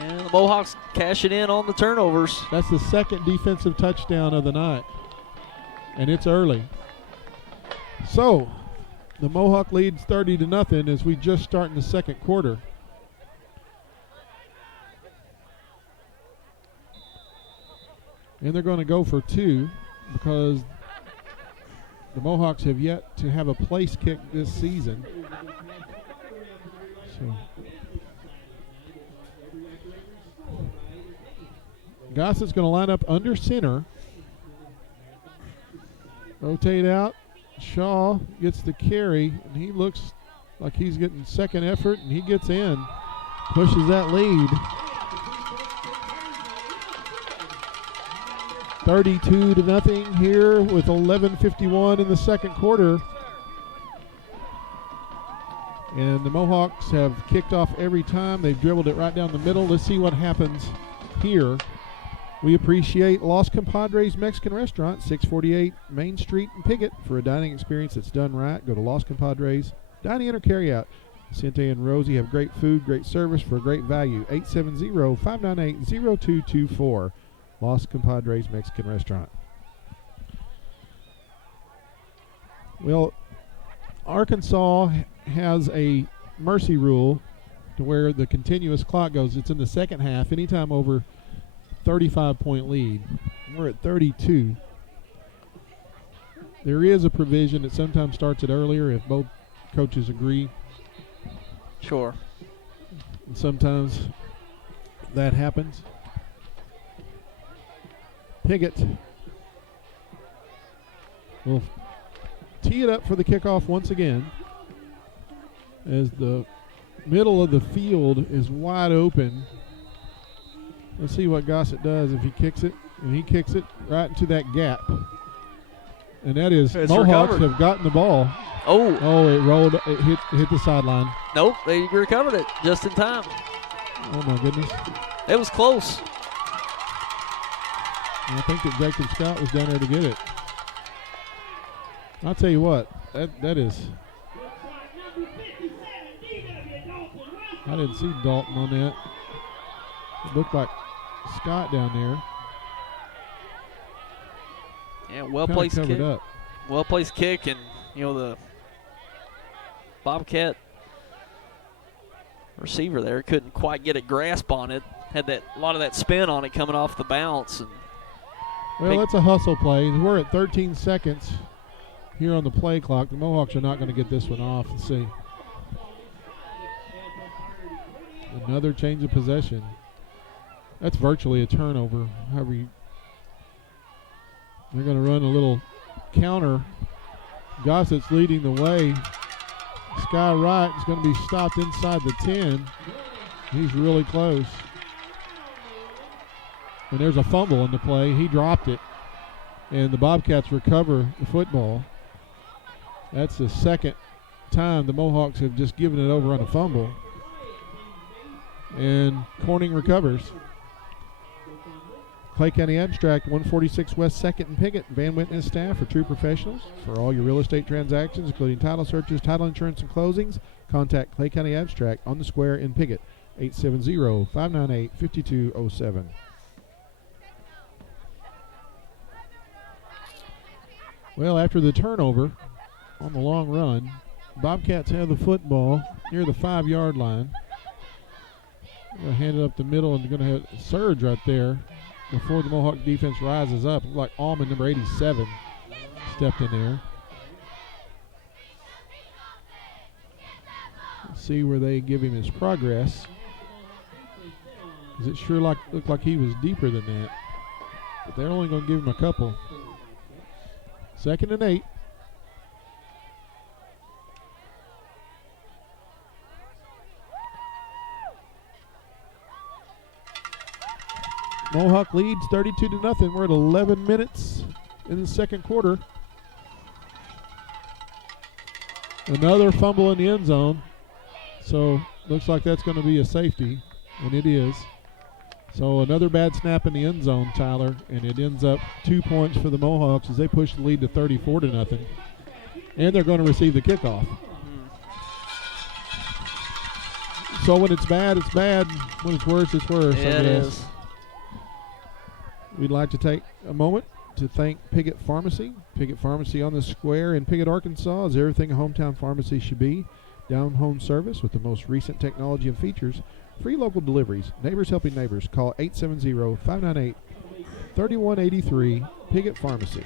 And the Mohawks cash it in on the turnovers. That's the second defensive touchdown of the night, and it's early. So the Mohawk leads 30-0 as we just start in the second quarter. And they're going to go for 2 because the Mohawks have yet to have a place kick this season. So Gossett's going to line up under center. Rotate out. Shaw gets the carry, and he looks like he's getting second effort, and he gets in. Pushes that lead. 32-0 here with 11:51 in the second quarter. And the Mohawks have kicked off every time. They've dribbled it right down the middle. Let's see what happens here. We appreciate Los Compadres Mexican Restaurant, 648 Main Street in Piggott. For a dining experience that's done right, go to Los Compadres. Dine in or carry out. Cynthia and Rosie have great food, great service for a great value. 870-598-0224. Los Compadres Mexican Restaurant. Well, Arkansas has a mercy rule to where the continuous clock goes. It's in the second half, anytime over 35-point lead. We're at 32. There is a provision that sometimes starts it earlier if both coaches agree. Sure. And sometimes that happens. Piggott will tee it up for the kickoff once again as the middle of the field is wide open. Let's see what Gossett does if he kicks it. And he kicks it right into that gap. And that is, it's Mohawks recovered. have gotten the ball. Oh, it rolled. It hit the sideline. Nope, they recovered it just in time. Oh, my goodness. It was close. And I think that Jacob Scott was down there to get it. I'll tell you what, that is. I didn't see Dalton on that. It looked like Scott down there. Yeah, well-placed kick. Covered up. Well-placed kick, and, the Bobcat receiver there couldn't quite get a grasp on it. Had a lot of that spin on it coming off the bounce. And well, it's a hustle play. We're at 13 seconds here on the play clock. The Mohawks are not going to get this one off. Let's see. Another change of possession. That's virtually a turnover. They're going to run a little counter. Gossett's leading the way. Sky Wright is going to be stopped inside the 10. He's really close. And there's a fumble in the play. He dropped it. And the Bobcats recover the football. That's the second time the Mohawks have just given it over on a fumble. And Corning recovers. Clay County Abstract, 146 West 2nd and Piggott. Van Witness staff are true professionals. For all your real estate transactions, including title searches, title insurance, and closings, contact Clay County Abstract on the square in Piggott, 870-598-5207. Well, after the turnover on the long run, Bobcats have the football near the 5-yard line. They're going to hand it up the middle, and they're going to have a surge right there before the Mohawk defense rises up. Looked like Allman, number 87, stepped in there. Let's see where they give him his progress. Because it sure looked like he was deeper than that. But they're only going to give him a couple. 2nd and 8. Mohawk leads 32-0. We're at 11 minutes in the second quarter. Another fumble in the end zone. So looks like that's going to be a safety, and it is. So another bad snap in the end zone, Tyler, and it ends up 2 points for the Mohawks as they push the lead to 34-0. And they're going to receive the kickoff. So when it's bad, it's bad. When it's worse, it's worse. Yeah, it is. We'd like to take a moment to thank Piggott Pharmacy. Piggott Pharmacy on the square in Piggott, Arkansas is everything a hometown pharmacy should be. Down-home service with the most recent technology and features. Free local deliveries. Neighbors helping neighbors. Call 870-598-3183. Piggott Pharmacy.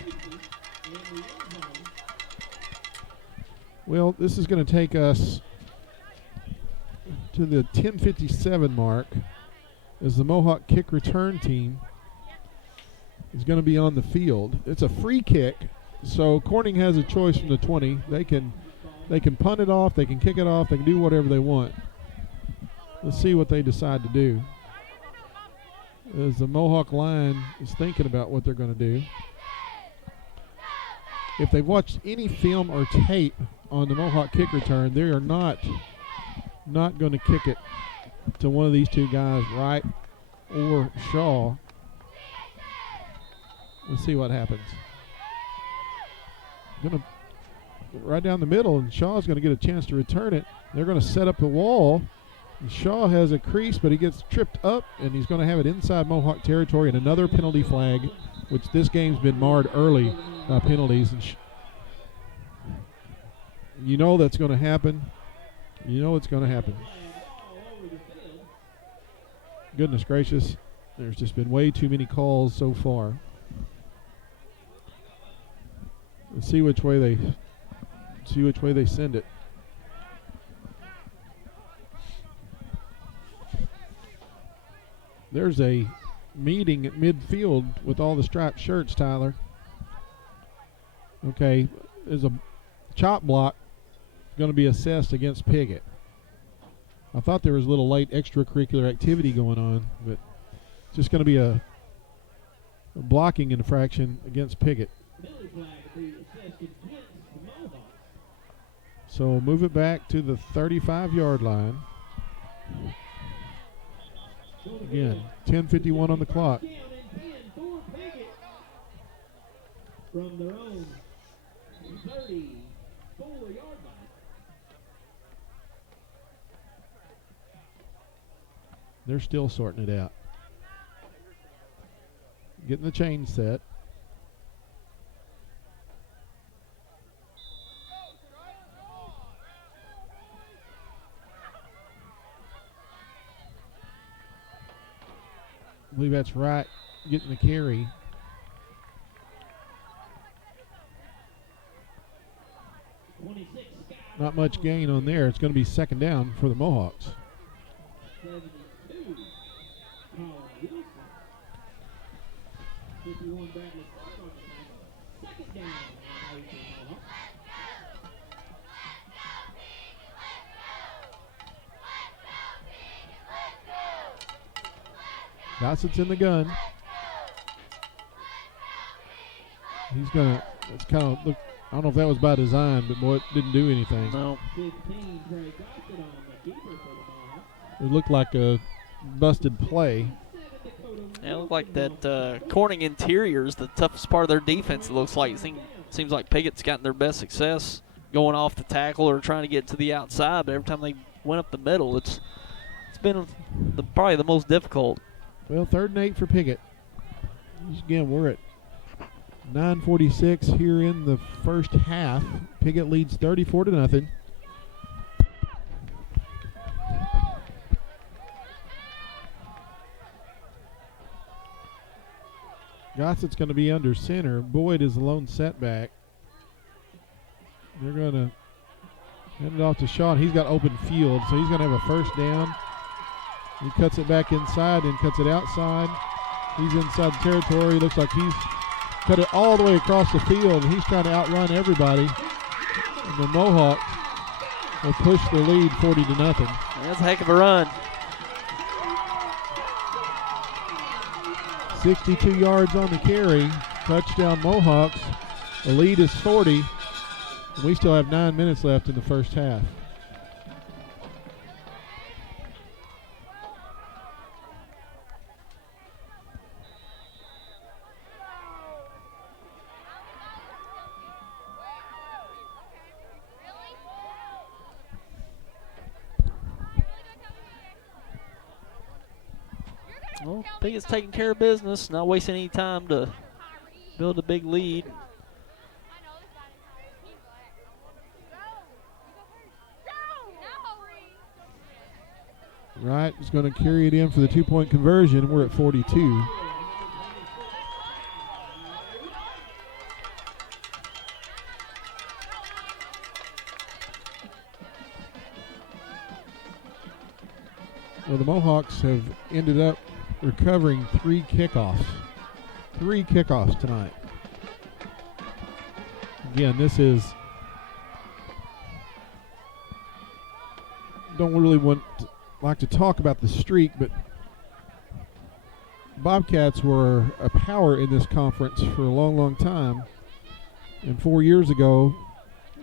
Well, this is going to take us to the 10:57 mark as the Mohawk kick return team is going to be on the field. It's a free kick, so Corning has a choice from the 20. They can punt it off, they can kick it off, they can do whatever they want. Let's see what they decide to do. As the Mohawk line is thinking about what they're going to do. If they've watched any film or tape on the Mohawk kick return, they are not going to kick it to one of these two guys, Wright or Shaw. Let's see what happens. Going to right down the middle, and Shaw's going to get a chance to return it. They're going to set up the wall. And Shaw has a crease, but he gets tripped up, and he's going to have it inside Mohawk territory, and another penalty flag, which this game's been marred early by penalties. And you know that's going to happen. You know it's going to happen. Goodness gracious, there's just been way too many calls so far. Let's see which way they send it. There's a meeting at midfield with all the striped shirts, Tyler. Okay, there's a chop block going to be assessed against Piggott. I thought there was a little late extracurricular activity going on, but it's just going to be a blocking infraction against Piggott. So move it back to the 35-yard line. Again, 10:51 on the clock. From their own 34-yard line. They're still sorting it out. Getting the chain set. I believe that's right, getting the carry. Not much gain on there. It's going to be second down for the Mohawks. 72. Second down. Gossett's in the gun. He's going to, it's kind of, look, I don't know if that was by design, but boy, it didn't do anything. No. 15, Trey Gossett on the keeper for the Mohawks. It looked like a busted play. Yeah, it looked like that Corning interior is the toughest part of their defense, it looks like. It seems like Piggott's gotten their best success going off the tackle or trying to get to the outside, but every time they went up the middle, it's been probably the most difficult. Well, 3rd and 8 for Piggott. Again, we're at 9:46 here in the first half. Piggott leads 34-0. Gossett's going to be under center. Boyd is the lone setback. They're going to hand it off to Shaw. He's got open field, so he's going to have a first down. He cuts it back inside and cuts it outside. He's inside the territory. Looks like he's cut it all the way across the field, and he's trying to outrun everybody. And the Mohawks will push their lead 40-0. That's a heck of a run. 62 yards on the carry. Touchdown Mohawks. The lead is 40. And we still have 9 minutes left in the first half. Well, Piggott's taking care of business, not wasting any time to build a big lead. Wright is going to carry it in for the 2-point conversion. We're at 42. Well, the Mohawks have ended up recovering 3 kickoffs. 3 kickoffs tonight. Again, this is, don't really like to talk about the streak, but Bobcats were a power in this conference for a long, long time. And 4 years ago,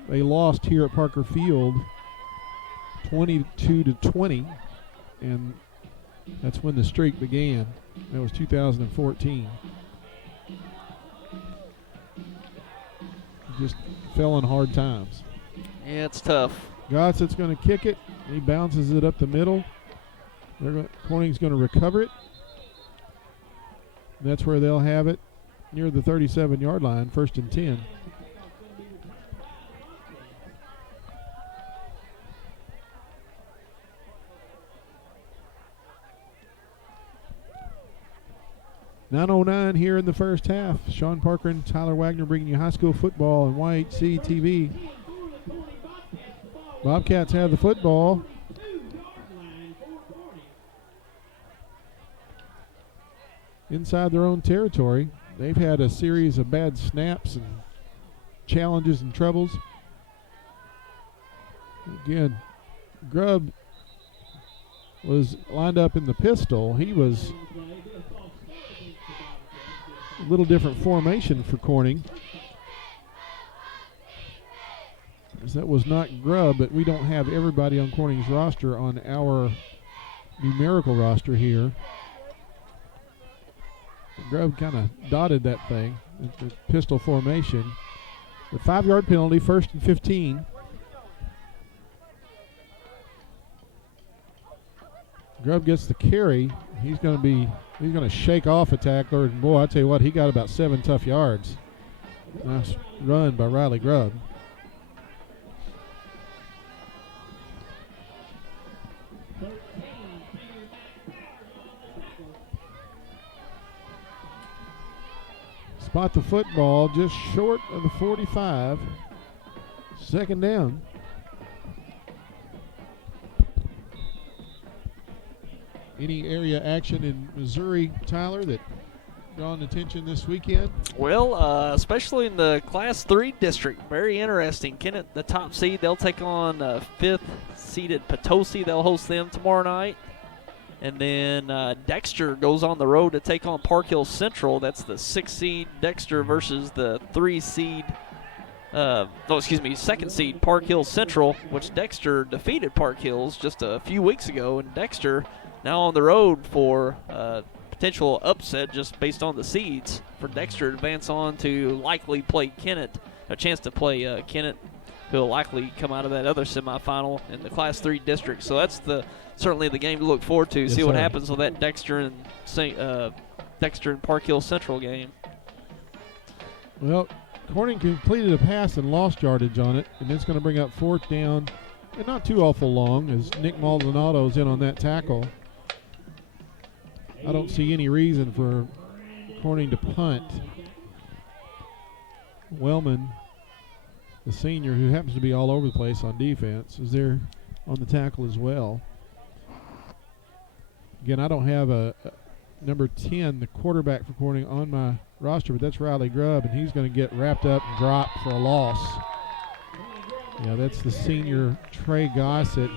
they lost here at Parker Field 22-20. And that's when the streak began. That was 2014. Just fell in hard times. Yeah, it's tough. Gossett's going to kick it. He bounces it up the middle. Corning's going to recover it. That's where they'll have it near the 37-yard line, 1st and 10. .909 here in the first half. Sean Parker and Tyler Wagner bringing you high school football on YHC TV. Bobcats have the football. Inside their own territory. They've had a series of bad snaps and challenges and troubles. Again, Grubb was lined up in the pistol. He was a little different formation for Corning. As that was not Grubb, but we don't have everybody on Corning's roster on our numerical roster here. Grubb kind of dotted that thing, the pistol formation. The 5-yard penalty, 1st and 15. Grubb gets the carry. He's going to shake off a tackler, and boy, I tell you what, he got about 7 tough yards. Nice run by Riley Grubb. Spot the football just short of the 45. 2nd down. Any area action in Missouri, Tyler, that drawn attention this weekend? Well, especially in the Class 3 district. Very interesting. Kennett, the top seed, they'll take on 5th seeded Potosi. They'll host them tomorrow night. And then Dexter goes on the road to take on Park Hill Central. That's the 6 seed Dexter versus the 3 seed, second seed Park Hill Central, which Dexter defeated Park Hills just a few weeks ago. And Dexter now on the road for potential upset just based on the seeds for Dexter to advance on to likely play Kennett, a chance to play Kennett, who will likely come out of that other semifinal in the Class 3 district. So that's certainly the game to look forward to. Yes, see what sir. happens with that Dexter and Park Hill Central game. Well, Corning completed a pass and lost yardage on it, and it's going to bring up 4th down, and not too awful long as Nick Maldonado's in on that tackle. I don't see any reason for Corning to punt. Wellman, the senior, who happens to be all over the place on defense, is there on the tackle as well. Again, I don't have a number 10, the quarterback for Corning, on my roster, but that's Riley Grubb, and he's going to get wrapped up and dropped for a loss. Yeah, that's the senior Trey Gossett.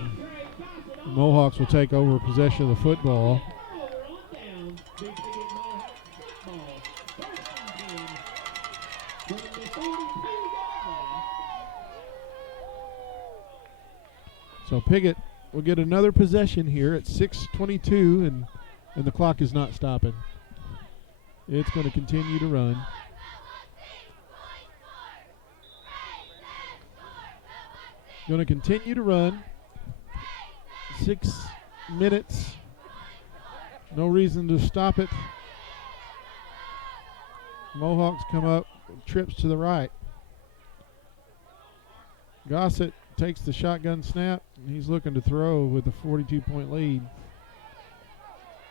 The Mohawks will take over possession of the football. So Piggott will get another possession here at 6:22, and the clock is not stopping. It's going to continue to run. Going to continue to run. 6 minutes. No reason to stop it. Mohawks come up, trips to the right. Gossett takes the shotgun snap, and he's looking to throw with a 42-point lead.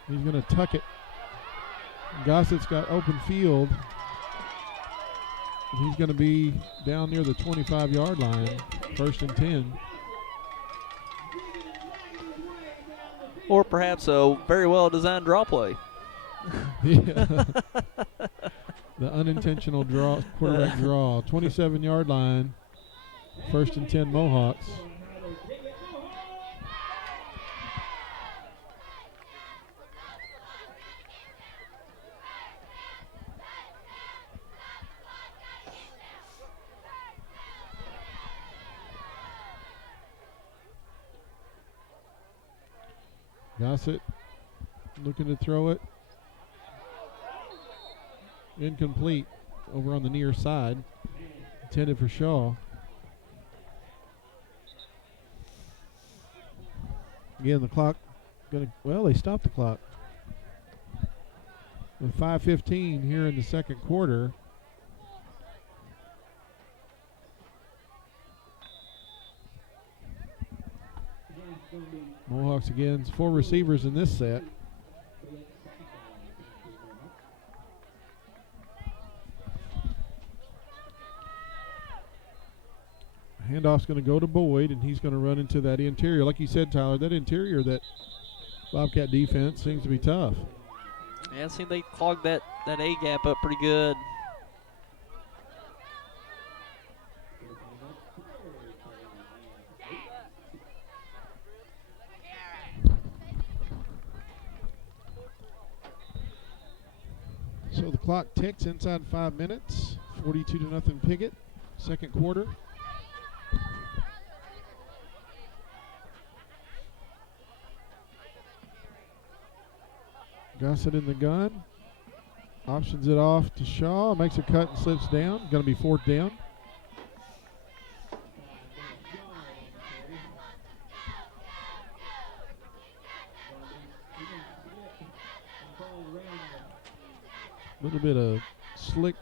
He's going to tuck it. Gossett's got open field. He's going to be down near the 25-yard line, 1st and 10. Or perhaps a very well-designed draw play. Yeah. The unintentional draw, quarterback draw, 27-yard line, 1st and 10 Mohawks. Gossett looking to throw it. Incomplete over on the near side. Intended for Shaw. Again, the clock they stopped the clock. With 5:15 here in the second quarter. Mohawks again, 4 receivers in this set. Handoff's going to go to Boyd, and he's going to run into that interior. Like you said, Tyler, that interior, that Bobcat defense seems to be tough. Yeah, I think they clogged that A gap up pretty good. So the clock ticks inside 5 minutes. 42-0 Piggott, second quarter. Gossett in the gun. Options it off to Shaw. Makes a cut and slips down. Going to be 4th down. A little bit of slick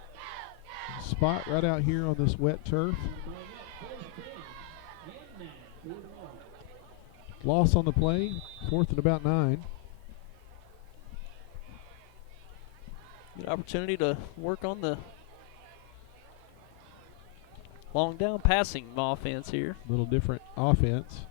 spot right out here on this wet turf. Loss on the play. 4th and about 9. Good opportunity to work on the long down passing offense here. A little different offense.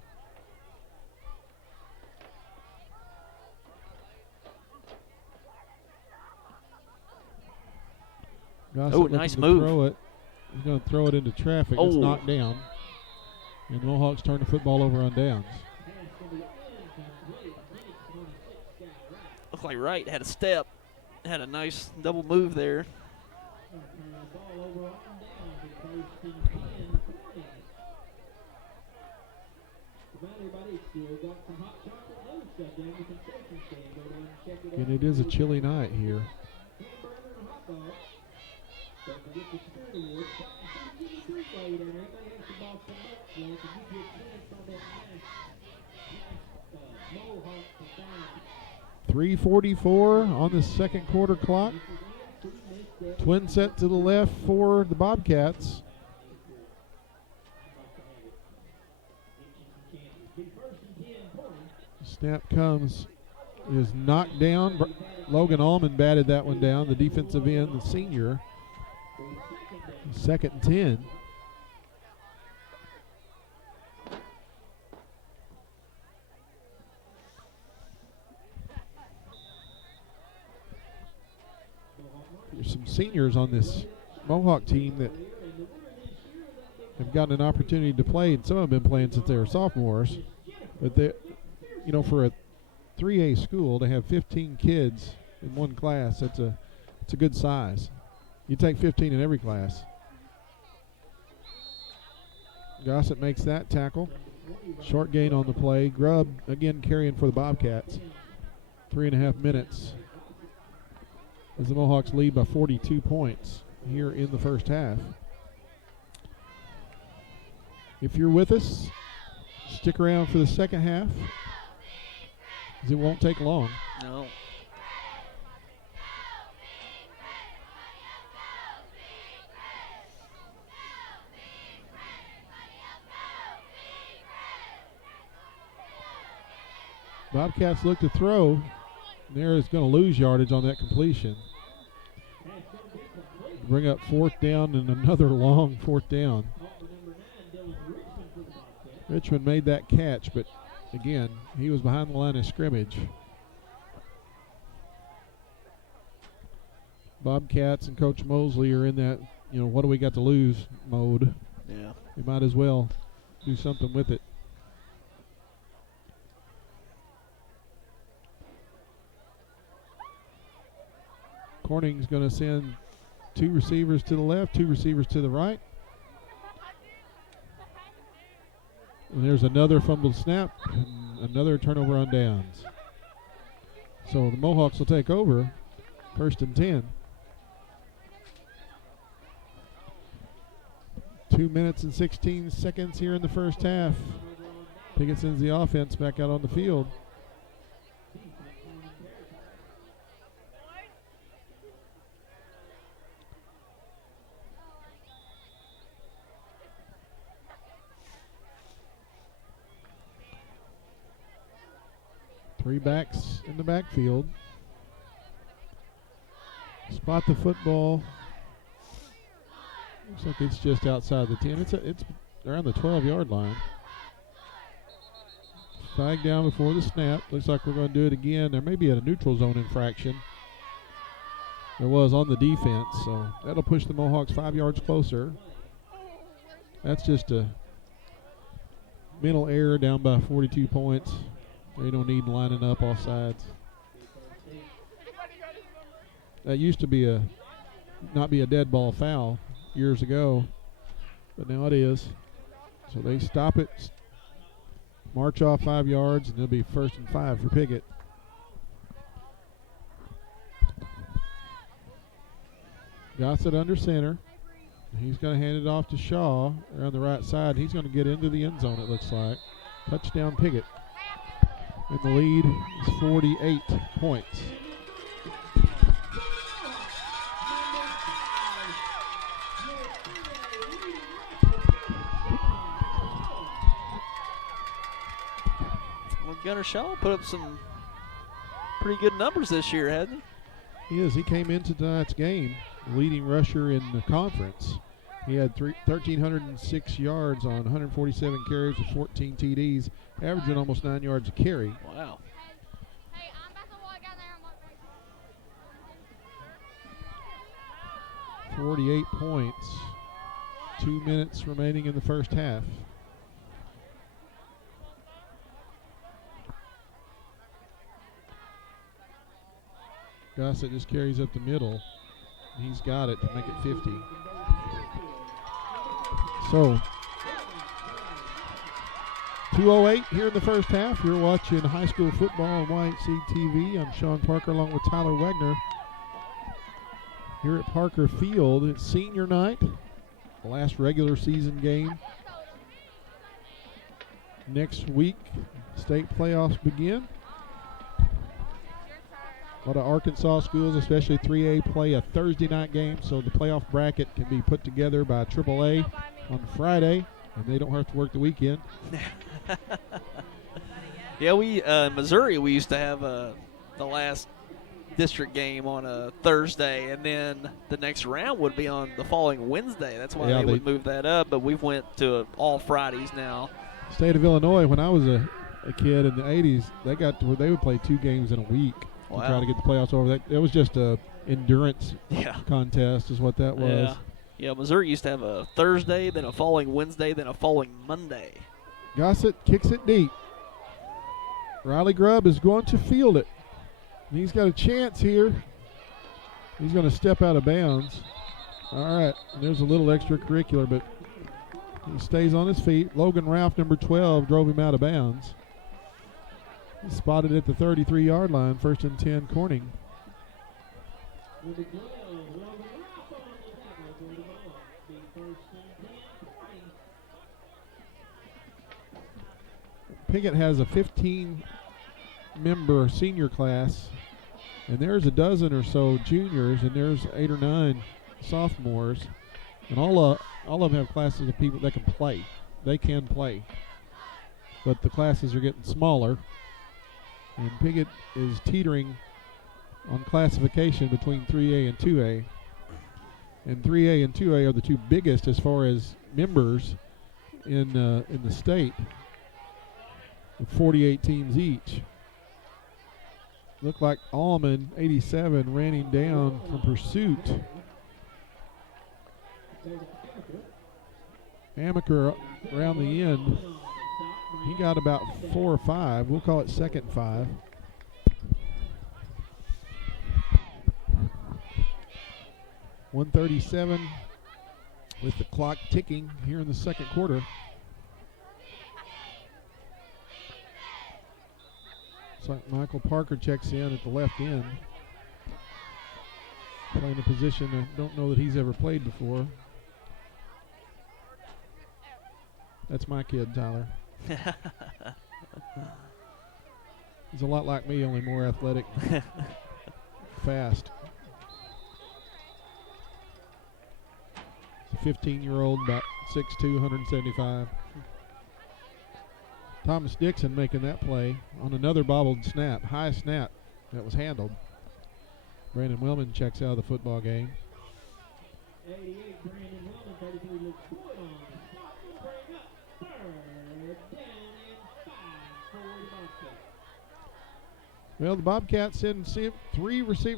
Gossett nice to move. Throw it. He's going to throw it into traffic. It's knocked down. And the Mohawks turn the football over on downs. looked like Wright had a step, had a nice double move there. Ball over on down to post and 10, 20. Everybody still got some hot chocolate and other stuff down the concession stand. Go down and check it out. And it is a chilly night here. Hamburger and a hot dog. Don't forget the spirit award. Give me 3 for you there. Everybody has to buy some bucks left and give you a chance on that nice Mohawk society. 3:44 on the second quarter clock. Twin set to the left for the Bobcats. Snap comes, is knocked down. Logan Allman batted that one down, the defensive end, the senior. Second and 10. There's some seniors on this Mohawk team that have gotten an opportunity to play, and some have been playing since they were sophomores. But they, you know, for a 3A school to have 15 kids in one class, it's a good size. You take 15 in every class. Gossett makes that tackle. Short gain on the play. Grubb again carrying for the Bobcats. 3.5 minutes as the Mohawks lead by 42 points here in the first half. If you're with us, stick around for the second half, because it won't take long. No. Bobcats look to throw. There is going to lose yardage on that completion. Bring up fourth down and another long fourth down. Richmond made that catch, but again, he was behind the line of scrimmage. Bobcats and Coach Mosley are in that, you know, what do we got to lose mode. Yeah. You might as well do something with it. Corning's going to send 2 receivers to the left, 2 receivers to the right. And there's another fumbled snap, and another turnover on downs. So the Mohawks will take over, first and 10. 2 minutes and 16 seconds here in the first half. Piggott sends the offense back out on the field. Three backs in the backfield. Spot the football. Looks like it's just outside the 10. It's around the 12-yard line. Flag down before the snap. Looks like we're going to do it again. There may be a neutral zone infraction. There was on the defense, so that'll push the Mohawks 5 yards closer. That's just a mental error down by 42 points. They don't need lining up all sides. That used to be not be a dead ball foul years ago, but now it is. So they stop it, march off 5 yards, and it'll be 1st and 5 for Piggott. Gossett under center. He's going to hand it off to Shaw around the right side. He's going to get into the end zone, it looks like. Touchdown Piggott. And the lead is 48 points. Well, Gunnar Shaw put up some pretty good numbers this year, hasn't he? He is. He came into tonight's game leading rusher in the conference. He had 1,306 yards on 147 carries with 14 TDs, averaging almost 9 yards a carry. Wow. 48 points. 2 minutes remaining in the first half. Gossett just carries up the middle. He's got it to make it 50. So, 2:08 here in the first half. You're watching high school football on YHC TV. I'm Sean Parker along with Tyler Wagner. Here at Parker Field, it's senior night, the last regular season game. Next week, state playoffs begin. A lot of Arkansas schools, especially 3A, play a Thursday night game, so the playoff bracket can be put together by AAA on Friday, and they don't have to work the weekend. Yeah, in Missouri, we used to have the last district game on a Thursday, and then the next round would be on the following Wednesday. That's why they would move that up, but we've went to all Fridays now. State of Illinois, when I was a kid in the 80s, they got to where they would play 2 games in a week to try to get the playoffs over. It was just a endurance contest is what that was. Yeah, Missouri used to have a Thursday, then a following Wednesday, then a following Monday. Gossett kicks it deep. Riley Grubb is going to field it. He's got a chance here. He's going to step out of bounds. All right, there's a little extracurricular, but he stays on his feet. Logan Ralph, number 12, drove him out of bounds. He's spotted at the 33-yard line, 1st and 10, Corning. Piggott has a 15-member senior class, and there's a dozen or so juniors, and there's 8 or 9 sophomores, and all of them have classes of people that can play. They can play, but the classes are getting smaller, and Piggott is teetering on classification between 3A and 2A, and 3A and 2A are the 2 biggest as far as members in the state, with 48 teams each. Looked like Allman, 87, ran him down from pursuit. Amaker around the end. He got about 4 or 5. We'll call it second 5. .137 with the clock ticking here in the second quarter. Looks like Michael Parker checks in at the left end. Playing a position I don't know that he's ever played before. That's my kid, Tyler. He's a lot like me, only more athletic, fast. He's a 15-year-old, about 6'2", 175. Thomas Dixon making that play on another bobbled snap, high snap that was handled. Brandon Wellman checks out of the football game. 88, Brandon Wellman, 33 looks good on the spot. Bring up 3rd down and 5 for the Bobcats. Well, the Bobcats send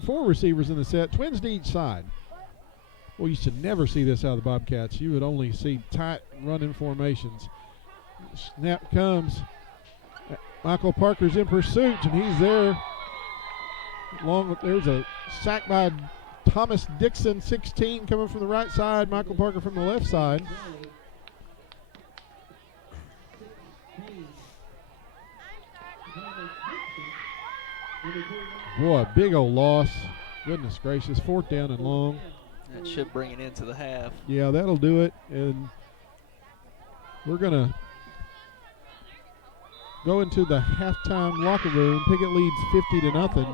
4 receivers in the set, twins to each side. Well, you should never see this out of the Bobcats. You would only see tight running formations. Snap comes. Michael Parker's in pursuit, and he's there. There's a sack by Thomas Dixon, 16, coming from the right side. Michael Parker from the left side. Boy, a big old loss. Goodness gracious, 4th down and long. That should bring it into the half. Yeah, that'll do it. And we're going to go into the halftime locker room. Piggott leads 50-0.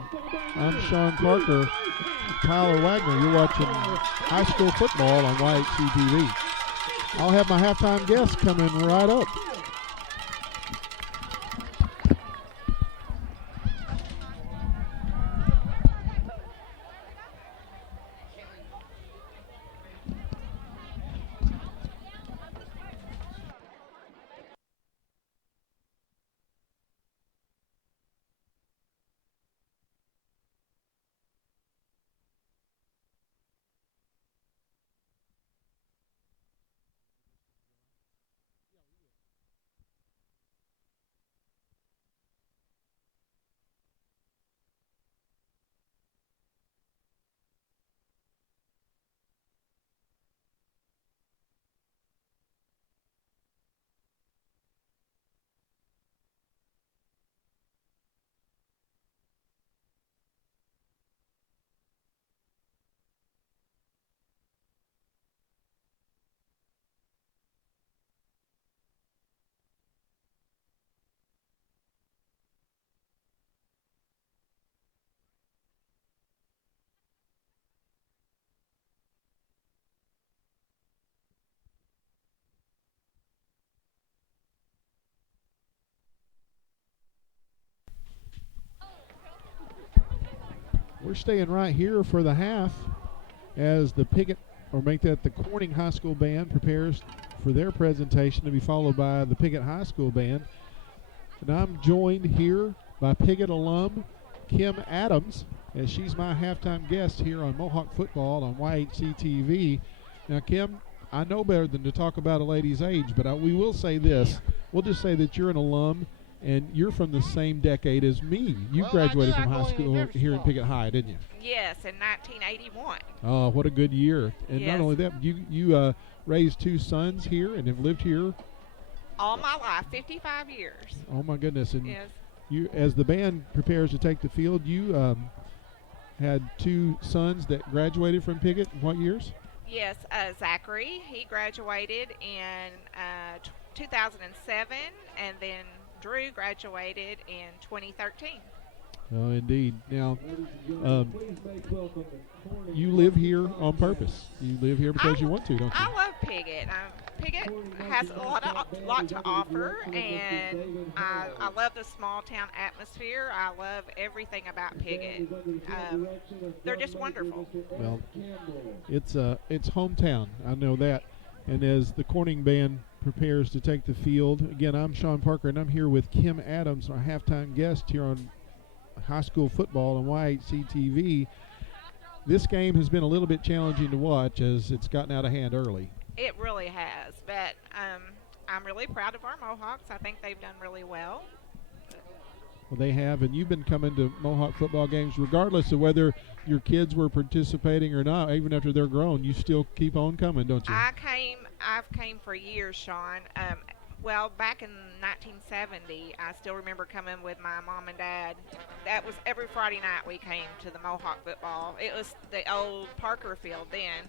I'm Sean Parker. Tyler Wagner. You're watching high school football on YHC TV. I'll have my halftime guests coming right up. We're staying right here for the half as the Piggott, or make that the Corning High School Band, prepares for their presentation to be followed by the Piggott High School Band. And I'm joined here by Piggott alum Kim Adams, as she's my halftime guest here on Mohawk Football on YHC TV. Now, Kim, I know better than to talk about a lady's age, but we will say this. We'll just say that you're an alum, and you're from the same decade as me. You graduated from high school here in Piggott High, didn't you? Yes, in 1981. Oh, what a good year. And Yes. not only that, you raised 2 sons here and have lived here. All my life, 55 years. Oh, my goodness. And Yes. you, as the band prepares to take the field, you had 2 sons that graduated from Piggott. In what years? Yes, Zachary, he graduated in 2007, and then Drew graduated in 2013. Oh, indeed. Now, you live here on purpose. You live here because you want to, don't you? I love Piggott. Piggott has a lot to offer, and I love the small town atmosphere. I love everything about Piggott. They're just wonderful. Well, it's hometown. I know that. And as the Corning Band prepares to take the field, again, I'm Sean Parker, and I'm here with Kim Adams, our halftime guest here on high school football on YHC TV. This game has been a little bit challenging to watch as it's gotten out of hand early. It really has, but I'm really proud of our Mohawks. I think they've done really well. Well, they have, and you've been coming to Mohawk football games regardless of whether your kids were participating or not. Even after they're grown, you still keep on coming, don't you? I've came for years, Sean. Well, back in 1970, I still remember coming with my mom and dad. That was every Friday night we came to the Mohawk football. It was the old Parker Field then,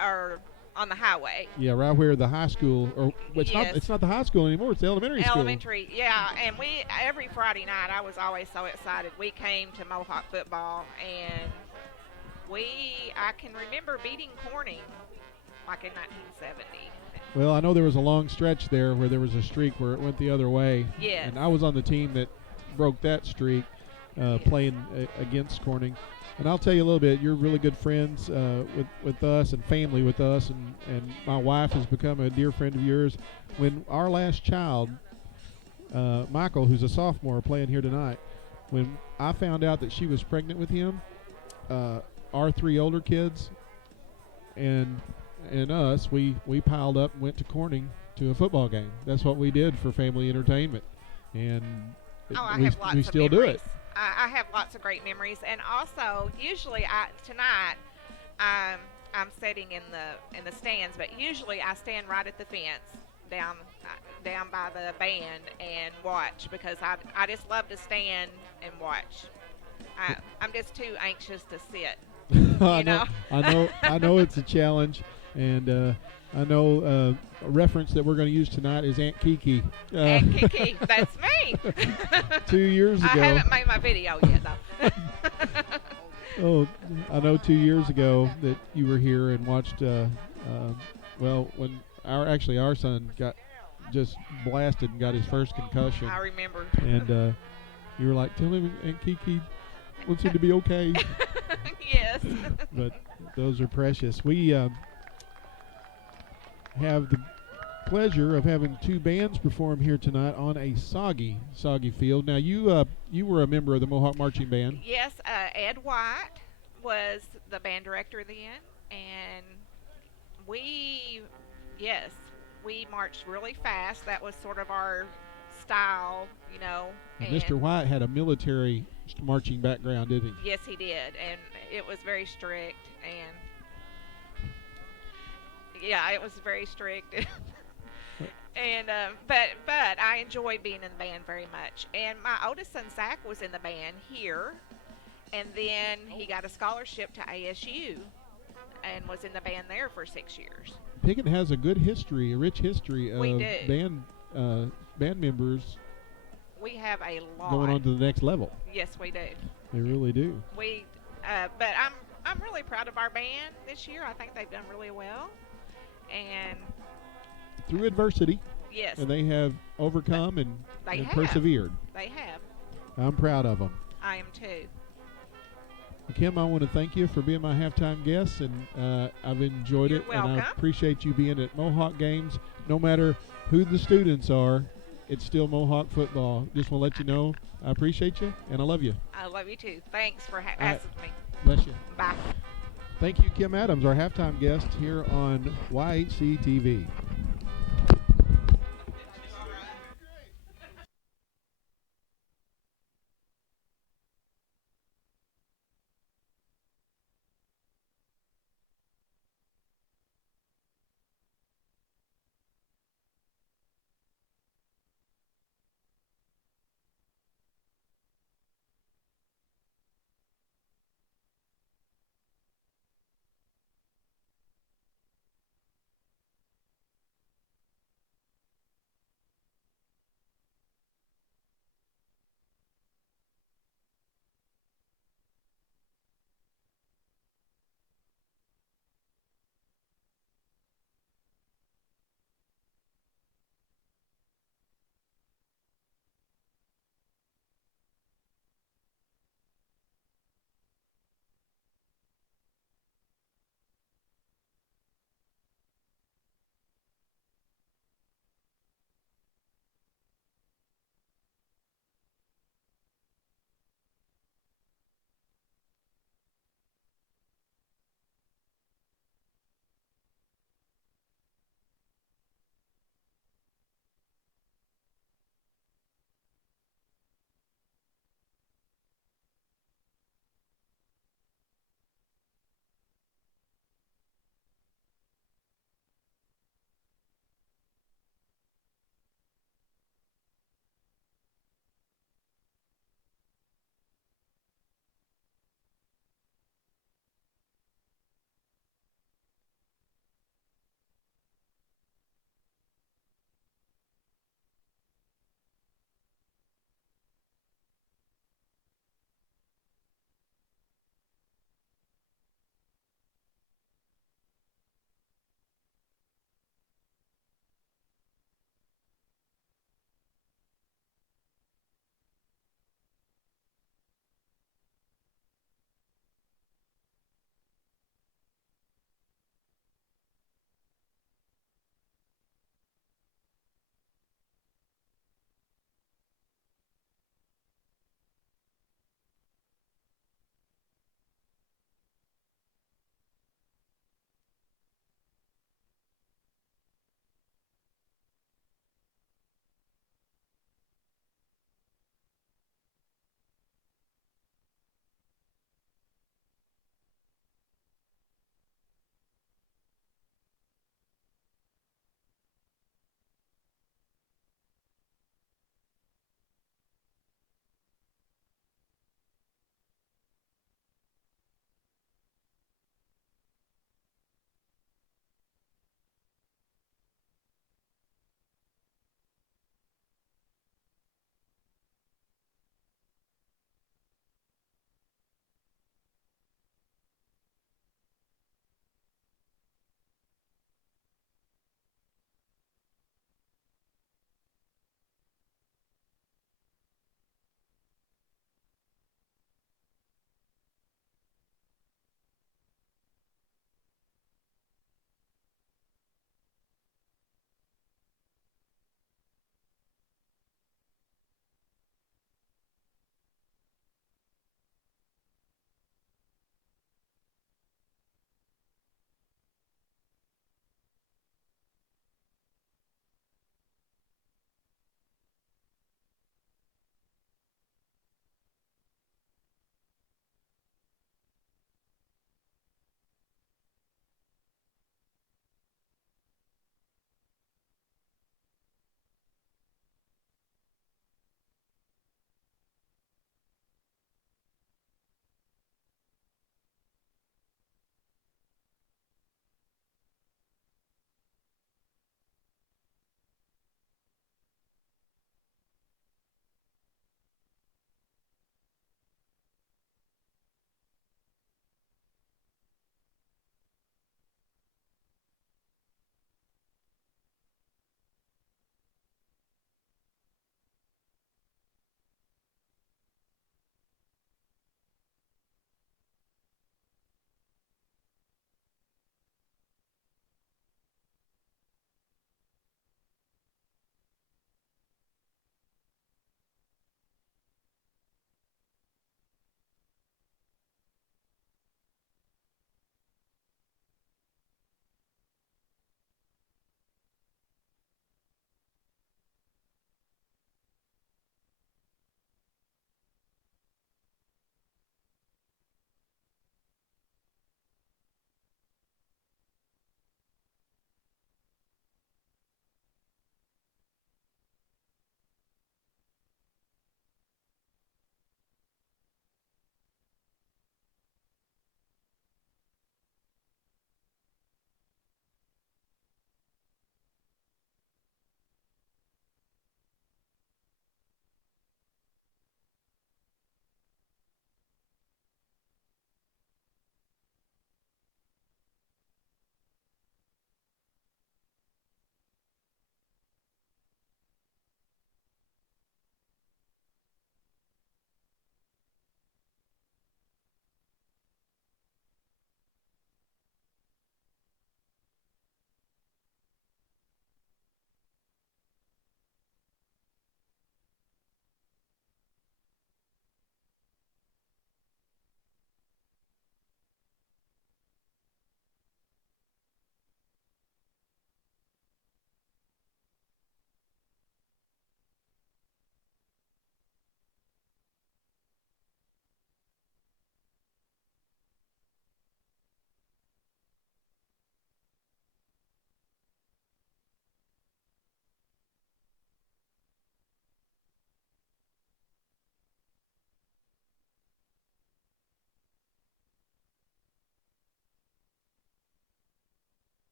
or on the highway. Yeah, right where the high school, or Yes. it's not the high school anymore. It's the elementary school. Elementary, yeah. And every Friday night, I was always so excited. We came to Mohawk football, and I can remember beating Corning like in 1970. Well, I know there was a long stretch there where there was a streak where it went the other way. Yes. And I was on the team that broke that streak, playing against Corning. And I'll tell you a little bit, you're really good friends with us and family with us, and my wife has become a dear friend of yours. When our last child, Michael, who's a sophomore playing here tonight, when I found out that she was pregnant with him, our 3 older kids and us, we piled up and went to Corning to a football game. That's what we did for family entertainment, and I have lots we of still do memories. it. I have lots of great memories, and also usually tonight I'm sitting in the stands, but usually I stand right at the fence down by the band and watch, because I just love to stand and watch. I'm just too anxious to sit. I know it's a challenge, and I know a reference that we're going to use tonight is Aunt Kiki. Aunt Kiki, that's me. 2 years ago. I haven't made my video yet, though. Oh, I know 2 years ago that you were here and watched. When our son got just blasted and got his first concussion. I remember. And you were like, "Tell him Aunt Kiki wants him to be okay." Yes. But those are precious. We have the pleasure of having 2 bands perform here tonight on a soggy field. Now, you were a member of the Mohawk Marching Band. Yes, Ed White was the band director then, and we marched really fast. That was sort of our style, you know. And Mr. White had a military marching background, didn't he? Yes, he did, and it was very strict, and yeah, it was very strict. And but I enjoyed being in the band very much. And my oldest son Zach was in the band here, and then he got a scholarship to ASU, and was in the band there for 6 years. Piggott has a good history, a rich history of We do. band members. We have a lot going on to the next level. Yes, we do. They really do. But I'm really proud of our band this year. I think they've done really well, and through adversity. Yes. And they have overcome and persevered. They have. I'm proud of them. I am too. Kim, I want to thank you for being my halftime guest, and I've enjoyed You're it, and I welcome. appreciate you being at Mohawk games. No matter who the students are, it's still Mohawk football. Just want to let you know I appreciate you, and I love you. I love you too. Thanks for right. asking me. Bless you. Bye. Thank you, Kim Adams, our halftime guest here on YHC TV.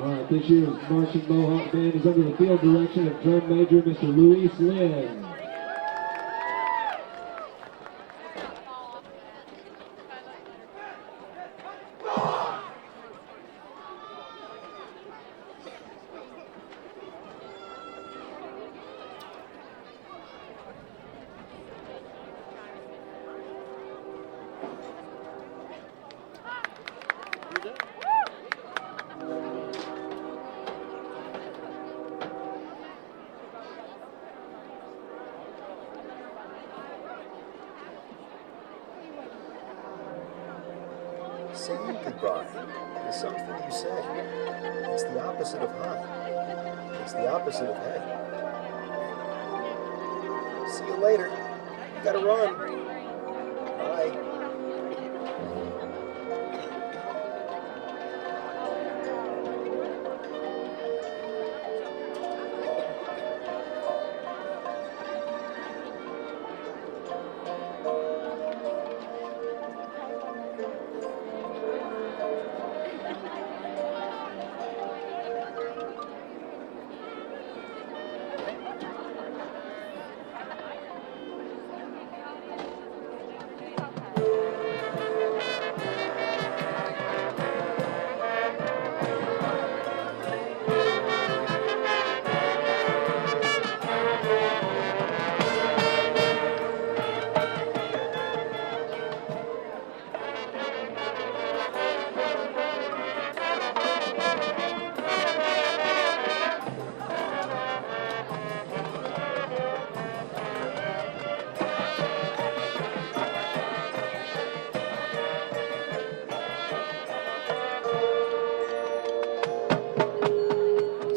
All right, this year's Marching Mohawk Band is under the field direction of drum major Mr. Luis Lynn. Saying goodbye is something you say. It's the opposite of hi. It's the opposite of hey. See you later. You gotta run. Bye.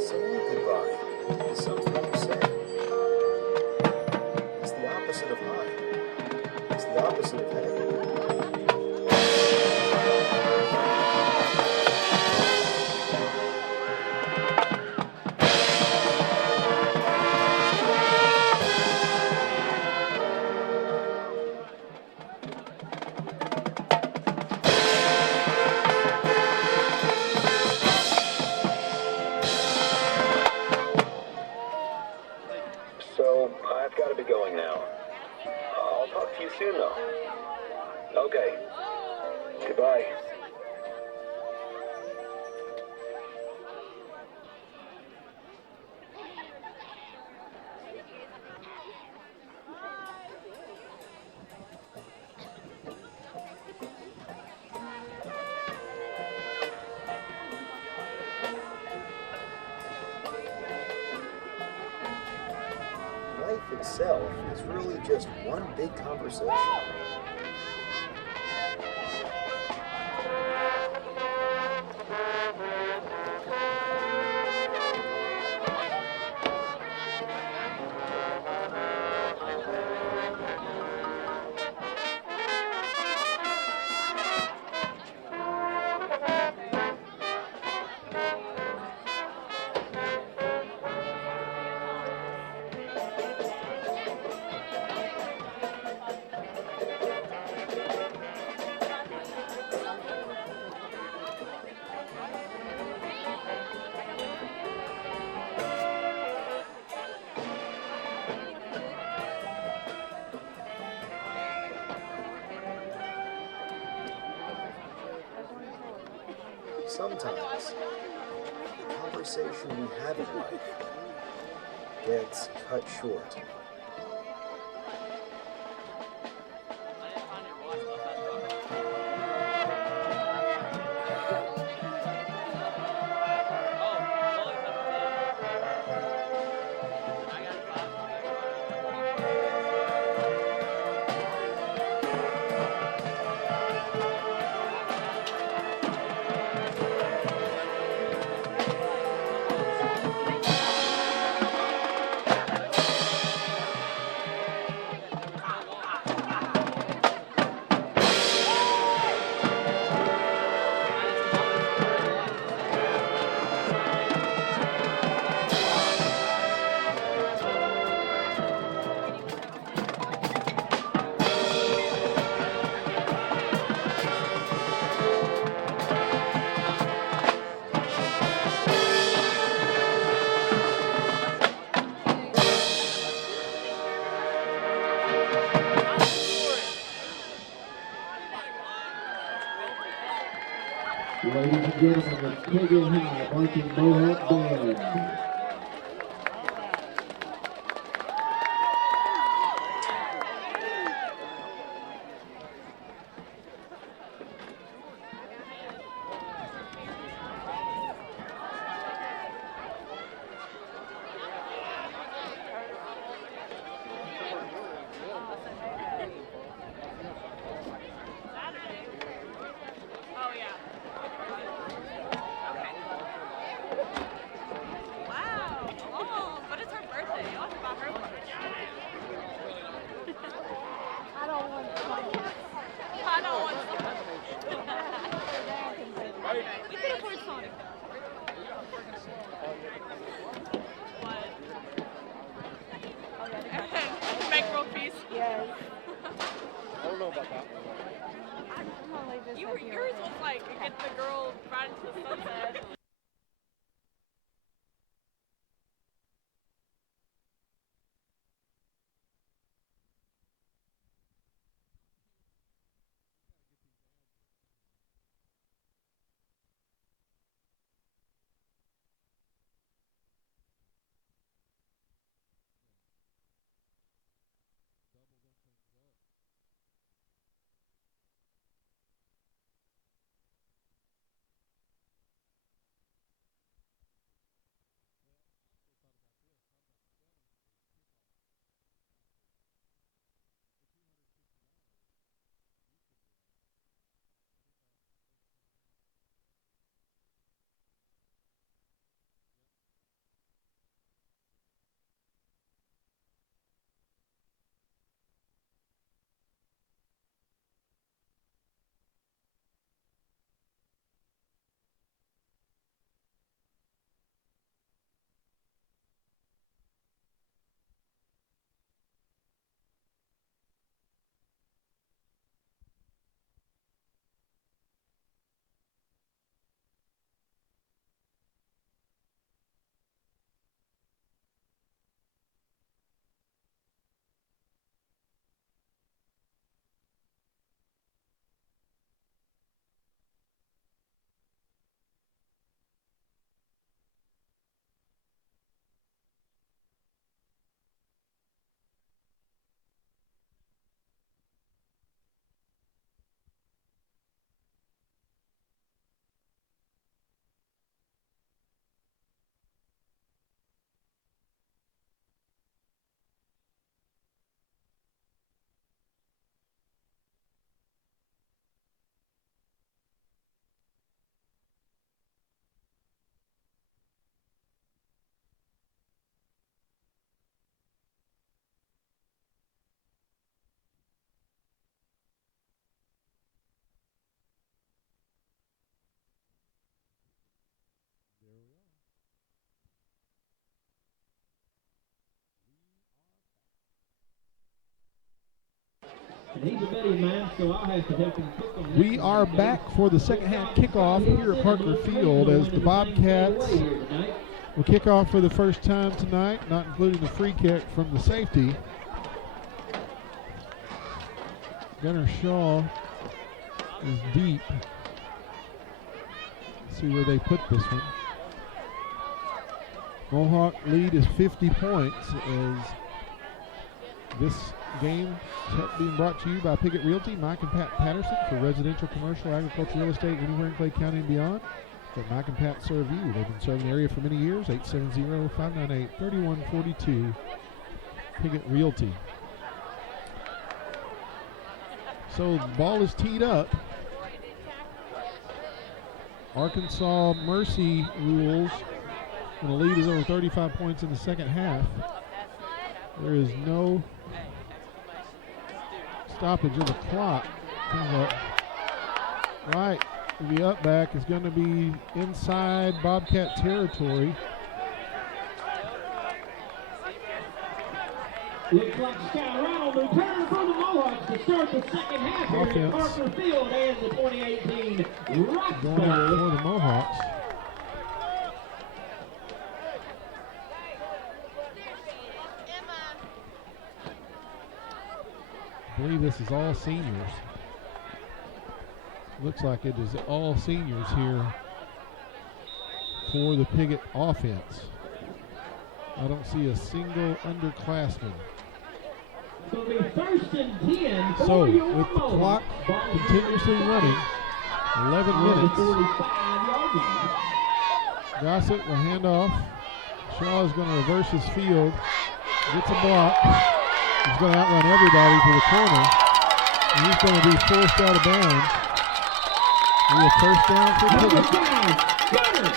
Saying goodbye is something you say. It's the opposite of hi. It's the opposite of hey. So, I've got to be going now. I'll talk to you soon, though. Okay. Goodbye. Life itself is really just one big conversation. Sometimes, the conversation we have in life gets cut short. ladies and gentlemen, the Piggott High Marching Mohawk Band. Yours was like get the girl right into the sunset. And he's a betting man, so I'll have to help him cook on that. We are back for the second half kickoff here at Parker Field as the Bobcats will kick off for the first time tonight, not including the free kick from the safety. Gunnar Shaw is deep. Let's see where they put this one. Mohawk lead is 50 points as this game being brought to you by Piggott Realty, Mike and Pat Patterson for residential, commercial, agricultural, real estate anywhere in Clay County and beyond. Let Mike and Pat serve you. They've been serving the area for many years. 870-598-3142. Piggott Realty. So the ball is teed up. Arkansas Mercy rules when the lead is over 35 points in the second half. There is no stoppage of the clock. Right, the up back is going to be inside Bobcat territory. Looks like Sky Ronald return from the Mohawks to start the second half here at Parker Field and the 2018 Rock Going for the Mohawks. I believe this is all seniors. Looks like it is all seniors here for the Piggott offense. I don't see a single underclassman. It'll be first and 10 for So, your with the clock Mohawks. continuously running, 11 On the minutes, 45-yard line. Gossett will hand off. Shaw is going to reverse his field. Gets a block. He's going to outrun everybody to the corner. And he's going to be forced out of bounds. We have first down for Number Piggott. 5, Gunner.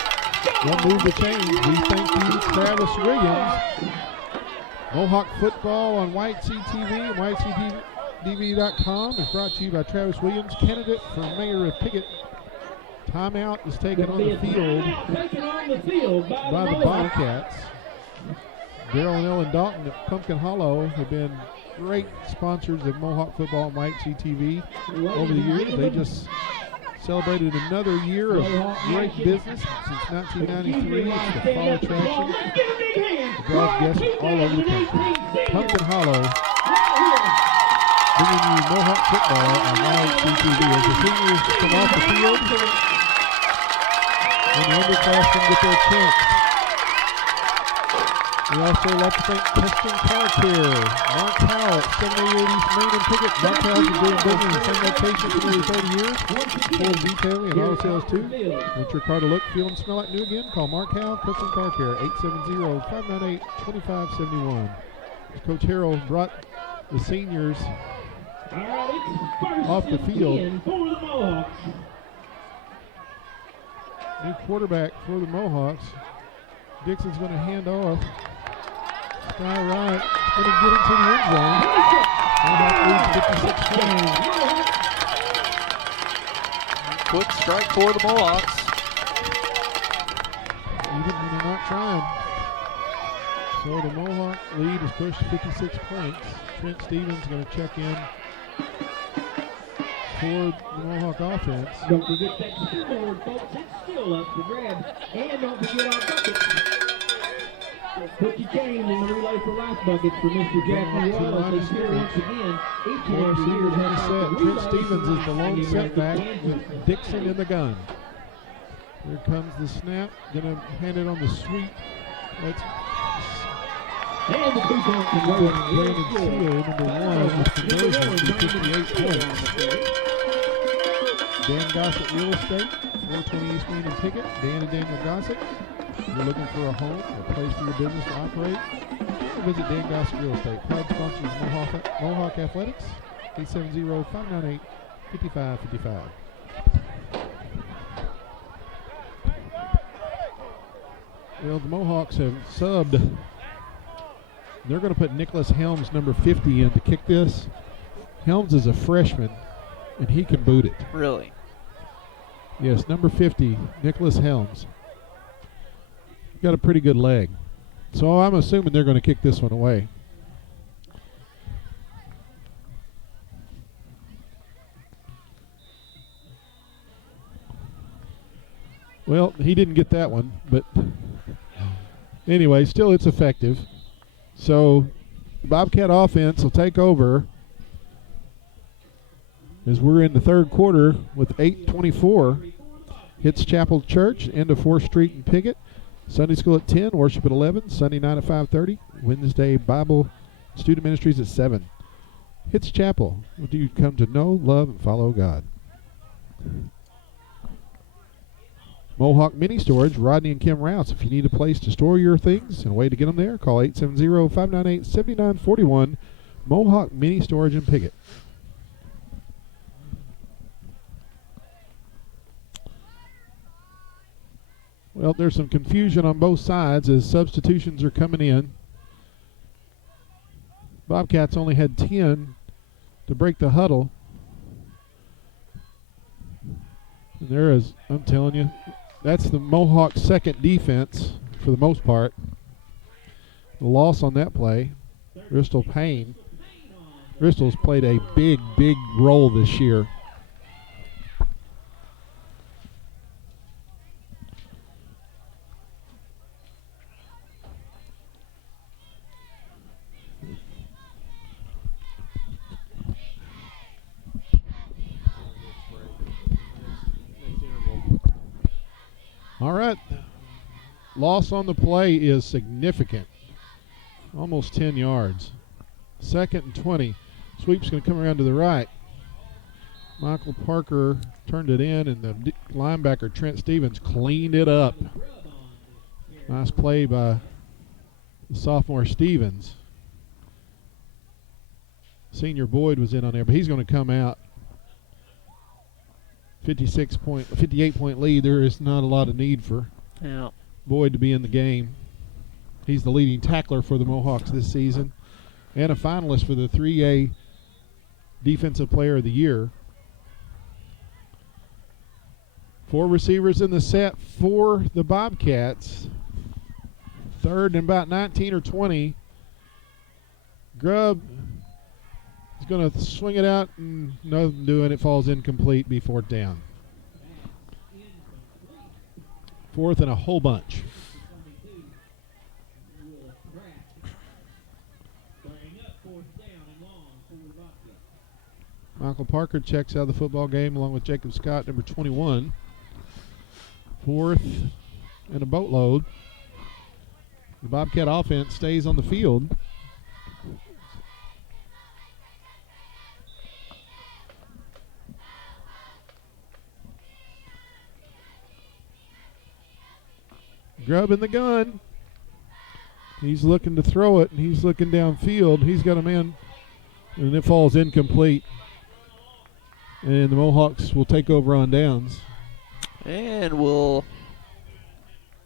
They'll move the chains. We thank you, Travis Williams. Mohawk football on White CTV and whitectv.com is brought to you by Travis Williams, candidate for mayor of Piggott. Timeout is taken on the field Taken on the field by the Mohawks. Bobcats. Daryl and Ellen Dalton at Pumpkin Hollow have been great sponsors of Mohawk football and White CTV over the years. They just celebrated another year of great business since 1993. It's the fall attraction. It draws guests from all over the country. Pumpkin Hollow bringing you Mohawk football on White CTV as the seniors come off the field and the underclassmen get their chance. We also like to thank Testing Car Care. Mark Howell at 788 East Main and Piggott. Mark Howell's been doing business in the same location for nearly 30 years. Full detailing and auto sales too. Want your car to look, feel, and smell like new again? Call Mark Howell, Testing Car Care, 870-598-2571. Coach Harrell brought the seniors off the field. For the Mohawks. New quarterback for the Mohawks. Dixon's going to hand off. Sky right. Going to get into the end zone. Mohawk leads 56 points. Quick strike for the Mohawks. Even when they're not trying. So the Mohawk lead is pushed to 56 points. Trent Stevens going to check in for the Mohawk offense. Don't forget that scoreboard, folks. It's still up for grabs. And don't forget our buckets. Put your change in the Relay for Life buckets for Mr. Jackie Wallace. And here once again, each and every year Receivers on the set. Trent Stevens is the lone setback with Dixon in the gun. Here comes the snap. Going to hand it on the sweep. That's And the two-point Brandon conversion. Seal, number 1, with conversion to 58 points. Dan Gossett Real Estate, 420 East Main and Piggott. Dan and Daniel Gossett. If you're looking for a home or a place for your business to operate, visit Dan Gossett Real Estate. Proud sponsors of Mohawk Athletics, 870-598-5555. Well, the Mohawks have subbed. They're going to put Nicholas Helms, number 50, in to kick this. Helms is a freshman, and he can boot it. Really? Yes, number 50, Nicholas Helms. Got a pretty good leg. So I'm assuming they're going to kick this one away. Well, he didn't get that one, but anyway, still it's effective. So Bobcat offense will take over as we're in the third quarter with 8:24. Hits Chapel Church, end of 4th Street in Piggott. Sunday school at 10, worship at 11, Sunday night at 5:30, Wednesday Bible Student Ministries at 7. Hits Chapel, where you come to know, love, and follow God. Mohawk Mini Storage, Rodney and Kim Rouse. If you need a place to store your things and a way to get them there, call 870-598-7941. Mohawk Mini Storage in Piggott. Well, there's some confusion on both sides as substitutions are coming in. Bobcats only had 10 to break the huddle. And there is, I'm telling you, that's the Mohawk second defense for the most part. The loss on that play, Bristol Payne. Bristol's played a big, big role this year. All right. Loss on the play is significant. Almost 10 yards. 2nd and 20. Sweep's going to come around to the right. Michael Parker turned it in, and the linebacker, Trent Stevens, cleaned it up. Nice play by the sophomore Stevens. Senior Boyd was in on there, but he's going to come out. 58-point lead. There is not a lot of need for Boyd to be in the game. He's the leading tackler for the Mohawks this season and a finalist for the 3A Defensive Player of the Year. 4 receivers in the set for the Bobcats. 3rd and about 19 or 20. Grubb is going to swing it out, and nothing doing. It falls incomplete, be 4th down. 4th and a whole bunch. Michael Parker checks out of the football game along with Jacob Scott, number 21. 4th and a boatload. The Bobcat offense stays on the field. Grubb in the gun. He's looking to throw it, and he's looking downfield. He's got a man, and it falls incomplete. And the Mohawks will take over on downs. And we'll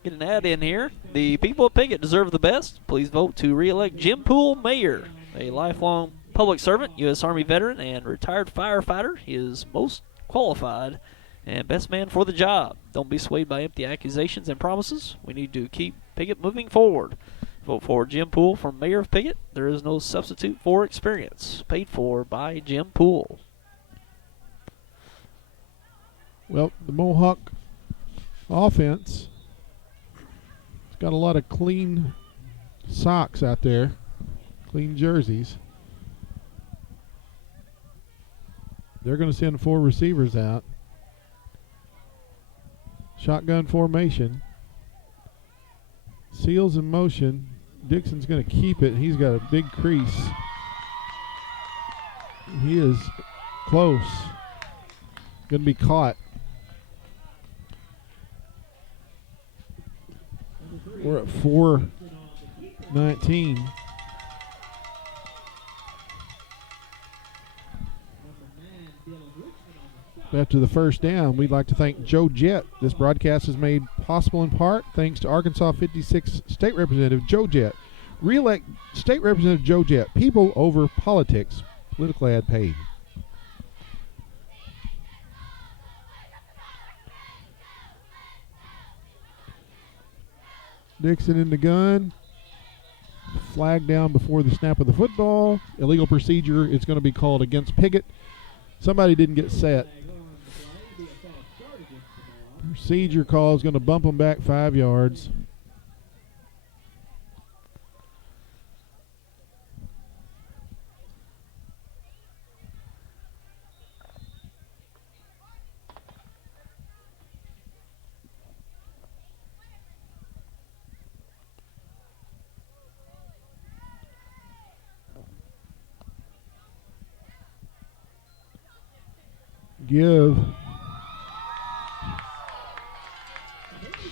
get an ad in here. The people of Piggott deserve the best. Please vote to re-elect Jim Poole mayor, a lifelong public servant, U.S. Army veteran, and retired firefighter. He is most qualified and best man for the job. Don't be swayed by empty accusations and promises. We need to keep Piggott moving forward. Vote for Jim Poole for mayor of Piggott. There is no substitute for experience. Paid for by Jim Poole. Well, the Mohawk offense has got a lot of clean socks out there, clean jerseys. They're going to send 4 receivers out. Shotgun formation. Seals in motion. Dixon's going to keep it. He's got a big crease. He is close. Going to be caught. We're at 4:19. After the first down, we'd like to thank Joe Jett. This broadcast is made possible in part thanks to Arkansas 56 State Representative Joe Jett. Re-elect State Representative Joe Jett. People over politics. Political ad paid. Dixon in the gun. Flag down before the snap of the football. Illegal procedure is going to be called against Piggott. Somebody didn't get set. Procedure call is going to bump them back 5 yards. Give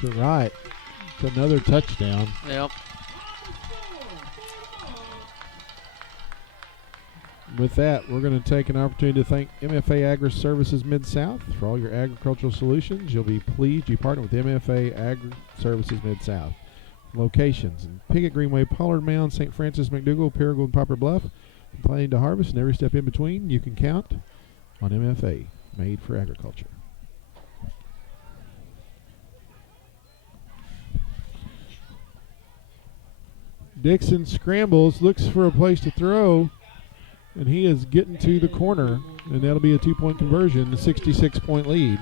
to right. It's another touchdown. Yep. With that, we're going to take an opportunity to thank MFA Agri Services Mid-South for all your agricultural solutions. You'll be pleased you partner with MFA Agri Services Mid-South. Locations in Piggott, Greenway, Pollard Mound, St. Francis, McDougall, Paragould, and Poplar Bluff. From planting to harvest and every step in between, you can count on MFA, made for agriculture. Dixon scrambles, looks for a place to throw, and he is getting to the corner, and that'll be a 2-point conversion, a 66-point lead.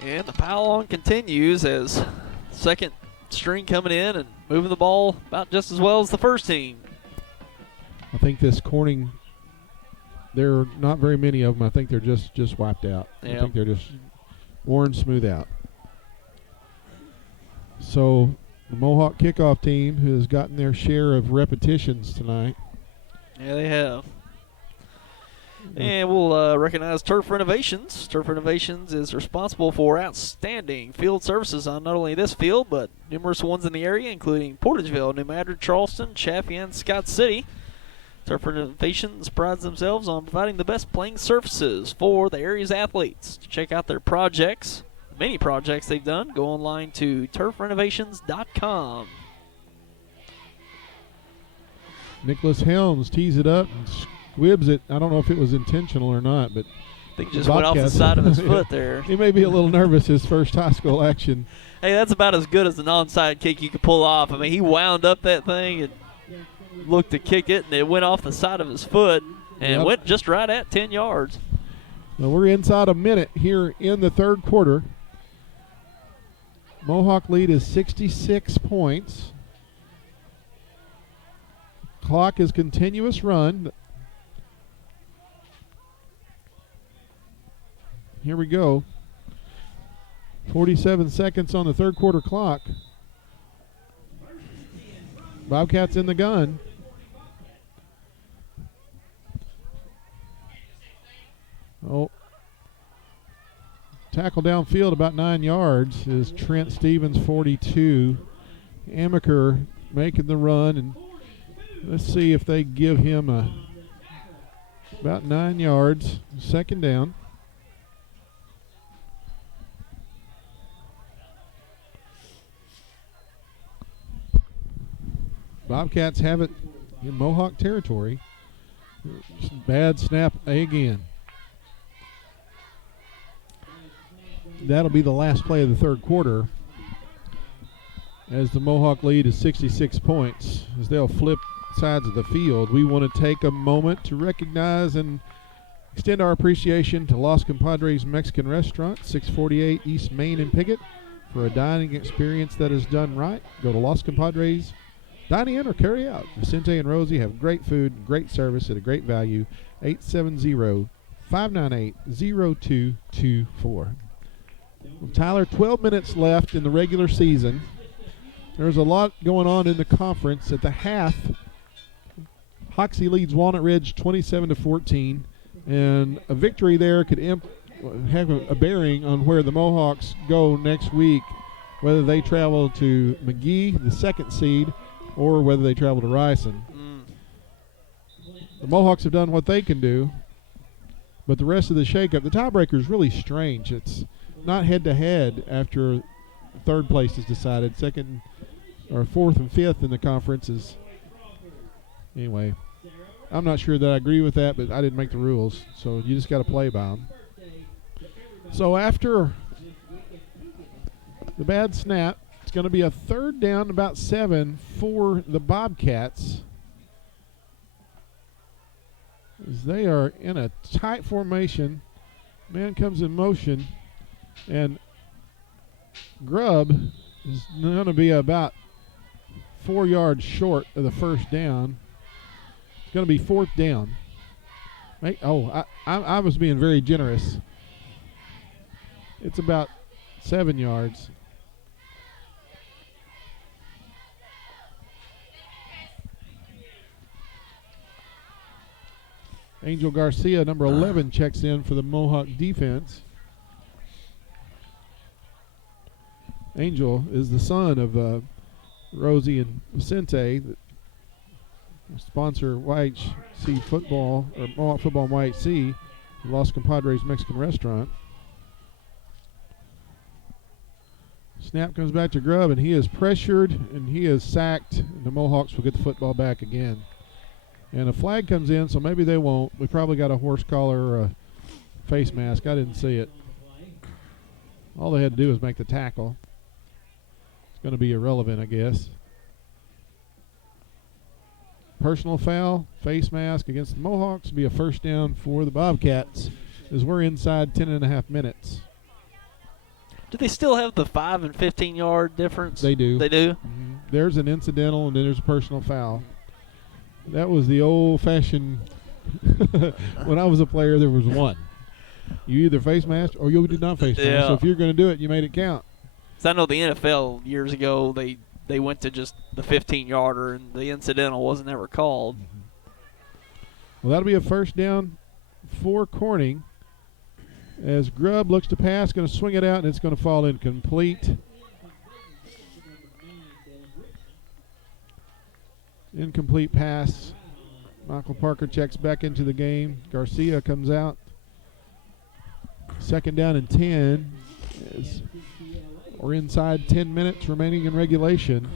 And the pile on continues as second string coming in and moving the ball about just as well as the first team. I think this there are not very many of them. I think they're just wiped out. Yeah. I think they're just worn smooth out. So the Mohawk kickoff team has gotten their share of repetitions tonight. Yeah, they have. And we'll recognize Turf Renovations. Turf Renovations is responsible for outstanding field services on not only this field, but numerous ones in the area, including Portageville, New Madrid, Charleston, Chaffee, and Scott City. Turf Renovations prides themselves on providing the best playing surfaces for the area's athletes. To check out their projects, many projects they've done, go online to turfrenovations.com. Nicholas Helms tees it up and squibs it. I don't know if it was intentional or not, but I think he just went off the side of his foot there. He may be a little nervous his first high school action. Hey, that's about as good as an onside kick you could pull off. I mean, he wound up that thing and looked to kick it, and it went off the side of his foot and went just right at 10 yards. Well, we're inside a minute here in the third quarter. Mohawk lead is 66 points. Clock is continuous run. Here we go. 47 seconds on the third quarter clock. Bobcats in the gun. Oh. Tackle downfield about 9 yards is Trent Stevens, 42. Amaker making the run, and let's see if they give him about 9 yards. Second down. Bobcats have it in Mohawk territory. Bad snap again. That'll be the last play of the third quarter, as the Mohawk lead is 66 points. As they'll flip sides of the field, we want to take a moment to recognize and extend our appreciation to Los Compadres Mexican Restaurant, 648 East Main in Piggott, for a dining experience that is done right. Go to Los Compadres, dine in or carry out. Vicente and Rosie have great food and great service at a great value. 870-598-0224. Well, Tyler, 12 minutes left in the regular season. There's a lot going on in the conference. At the half, Hoxie leads Walnut Ridge 27-14, and a victory there could have a bearing on where the Mohawks go next week, whether they travel to McGee, the second seed, or whether they travel to Ryson. The Mohawks have done what they can do, but the rest of the shakeup, the tiebreaker is really strange. It's not head-to-head after third place is decided. Second or fourth and fifth in the conference is, anyway, I'm not sure that I agree with that, but I didn't make the rules, so you just got to play by them. So after the bad snap, it's going to be a third down, about 7 for the Bobcats, as they are in a tight formation. Man comes in motion, and Grubb is going to be about 4 yards short of the first down. It's going to be fourth down. I was being very generous. It's about 7 yards. Angel Garcia, number 11, checks in for the Mohawk defense. Angel is the son of Rosie and Vicente, that sponsor YHC football, or Mohawk football and YHC, Los Compadres Mexican Restaurant. Snap comes back to Grubb, and he is pressured, and he is sacked, and the Mohawks will get the football back again. And a flag comes in, so maybe they won't. We probably got a horse collar or a face mask. I didn't see it. All they had to do was make the tackle. It's going to be irrelevant, I guess. Personal foul, face mask against the Mohawks. Be a first down for the Bobcats, as we're inside 10.5 minutes. Do they still have the 5 and 15 yard difference? They do. They do? Mm-hmm. There's an incidental, and then there's a personal foul. That was the old-fashioned When I was a player, there was one. You either face mask or you did not face mask. Yeah. So if you're going to do it, you made it count. So I know the NFL years ago, they went to just the 15-yarder, and the incidental wasn't ever called. Well, that'll be a first down for Corning. As Grubb looks to pass, going to swing it out, and it's going to fall incomplete. Incomplete pass. Michael Parker checks back into the game. Garcia comes out. Second down and 10. We're inside 10 minutes remaining in regulation.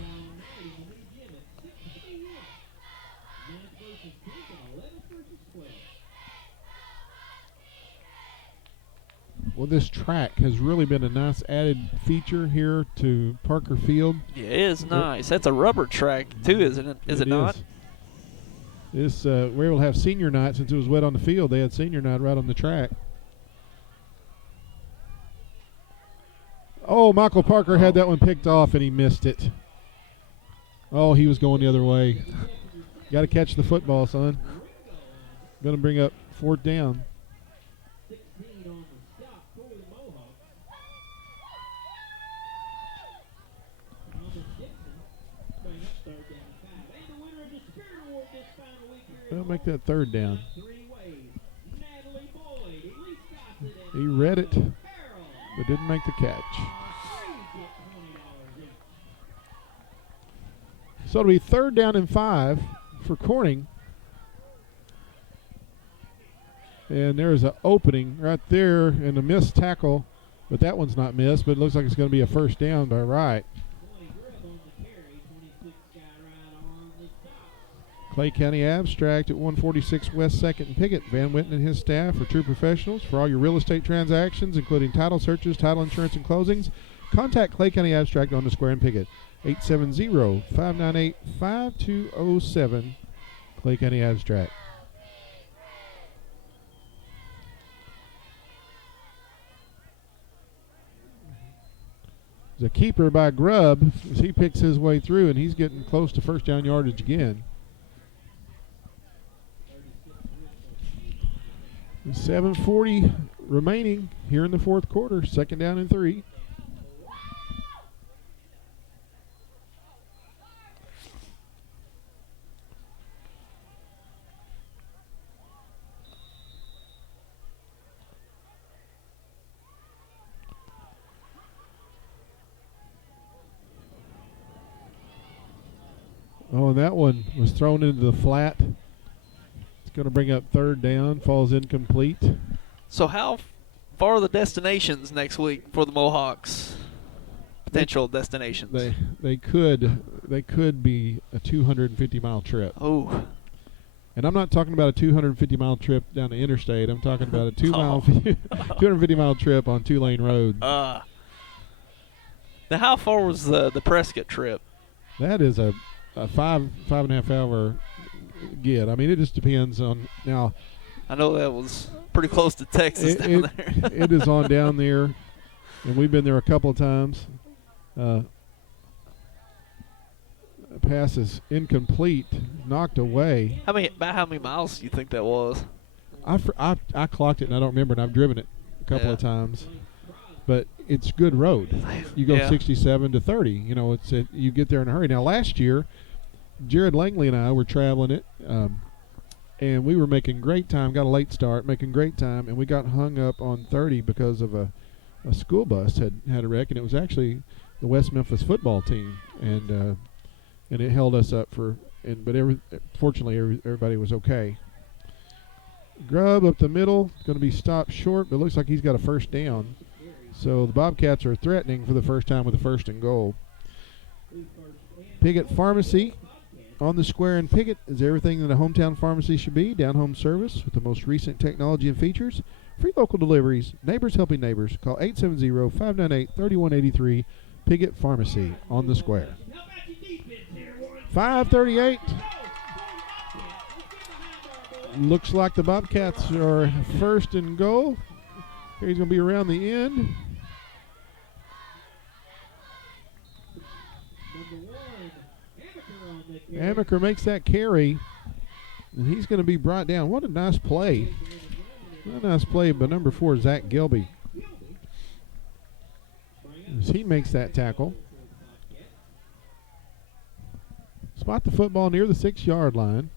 Well, this track has really been a nice added feature here to Parker Field. Yeah, it is nice. That's a rubber track, too, isn't it? Is it not? This we're able to have senior night since it was wet on the field. They had senior night right on the track. Oh, Michael Parker had that one picked off, and he missed it. Oh, he was going the other way. Got to catch the football, son. Going to bring up fourth down. They'll make that third down. He read it, but didn't make the catch. So it'll be third down and 5 for Corning. And there's an opening right there and a missed tackle, but that one's not missed, but it looks like it's going to be a first down by Wright. Clay County Abstract at 146 West 2nd and Piggott. Van Witten and his staff are true professionals for all your real estate transactions, including title searches, title insurance, and closings. Contact Clay County Abstract on the Square in Piggott. 870-598-5207. Clay County Abstract. The keeper by Grubb as he picks his way through, and he's getting close to first down yardage again. 7:40 remaining here in the fourth quarter. Second down and 3. Oh, and that one was thrown into the flat. Going to bring up third down, falls incomplete. So how far are the destinations next week for the Mohawks? Potential destinations. They could be a 250-mile trip. Oh. And I'm not talking about a 250-mile trip down the interstate. I'm talking about a 250-mile trip on 2-lane road. Now, how far was the Prescott trip? That is a 5.5 hour get. I mean, it just depends on now. I know that was pretty close to Texas down there. It is on down there, and we've been there a couple of times. Pass is incomplete, knocked away. About how many miles do you think that was? I clocked it, and I don't remember, and I've driven it a couple of times. But it's good road. You go 67 to 30. You know, you get there in a hurry. Now, last year, Jared Langley and I were traveling it, and we were making great time. Got a late start, making great time, and we got hung up on 30 because of a school bus had a wreck, and it was actually the West Memphis football team, and it held us up fortunately everybody was okay. Grubb up the middle, going to be stopped short, but it looks like he's got a first down. So the Bobcats are threatening for the first time with a first and goal. Piggott Pharmacy. On the Square in Piggott is everything that a hometown pharmacy should be. Down-home service with the most recent technology and features. Free local deliveries. Neighbors helping neighbors. Call 870-598-3183. Piggott Pharmacy on the Square. 5:38. Looks like the Bobcats are first and goal. Here he's going to be around the end. Amaker makes that carry. And he's going to be brought down. What a nice play. What a nice play by number 4, Zach Gilby. As he makes that tackle. Spot the football near the 6-yard line.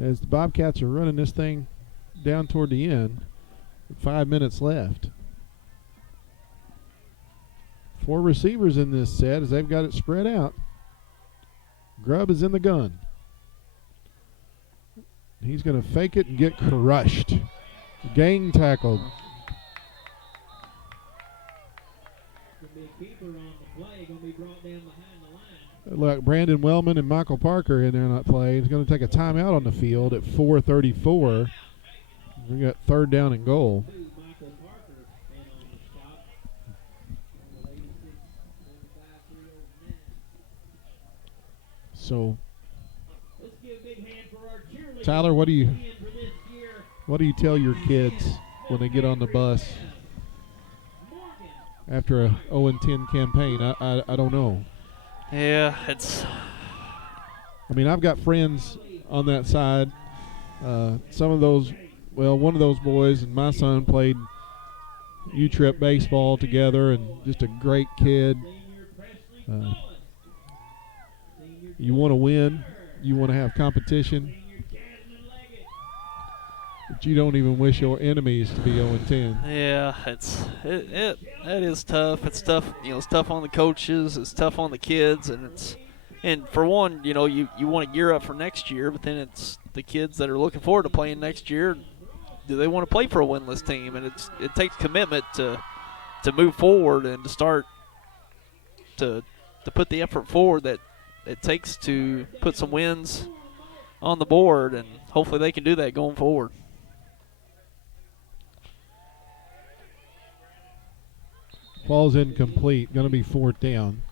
As the Bobcats are running this thing down toward the end. 5 minutes left. 4 receivers in this set as they've got it spread out. Grubb is in the gun. He's going to fake it and get crushed. Gang tackled. Look, Brandon Wellman and Michael Parker in there not playing. He's going to take a timeout on the field at 4:34. We got 3rd down and goal. So, Tyler, what do you tell your kids when they get on the bus after a 0-10 campaign? I don't know. Yeah, it's. I mean, I've got friends on that side. Some of those, well, one of those boys and my son played U-Trip baseball together, and just a great kid. You want to win. You want to have competition. But you don't even wish your enemies to be 0-10. Yeah, it is tough. It's tough. It's tough on the coaches. It's tough on the kids, and for one, you want to gear up for next year, but then it's the kids that are looking forward to playing next year. Do they want to play for a winless team? And it takes commitment to move forward and to start to put the effort forward that it takes to put some wins on the board, and hopefully they can do that going forward. Ball's incomplete. Going to be 4th down.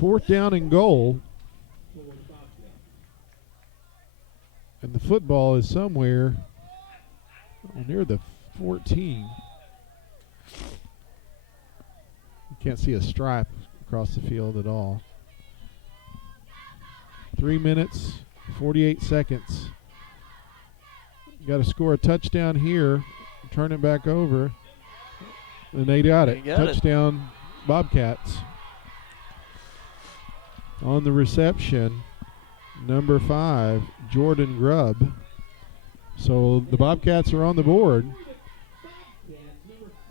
Fourth down and goal. And the football is somewhere near the 14. You can't see a stripe across the field at all. 3 minutes, 48 seconds. Got to score a touchdown here, turn it back over, and they got it. Touchdown, Bobcats. On the reception, number 5, Jordan Grubb. So the Bobcats are on the board.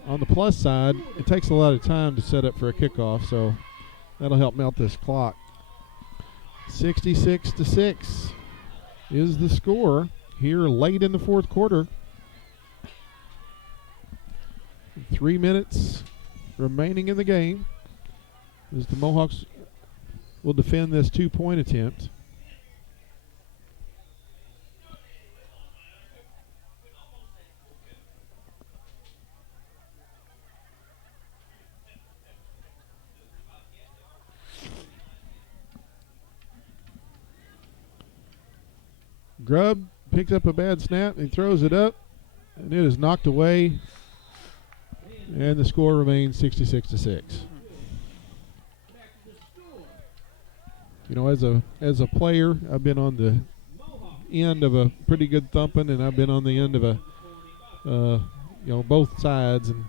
On the plus side, it takes a lot of time to set up for a kickoff, so that'll help melt this clock. 66-6 is the score here late in the 4th quarter. 3 minutes remaining in the game as the Mohawks will defend this 2-point attempt. Grubb picks up a bad snap and throws it up, and it is knocked away, and the score remains 66-6. As a player, I've been on the end of a pretty good thumping, and I've been on the end of a both sides, and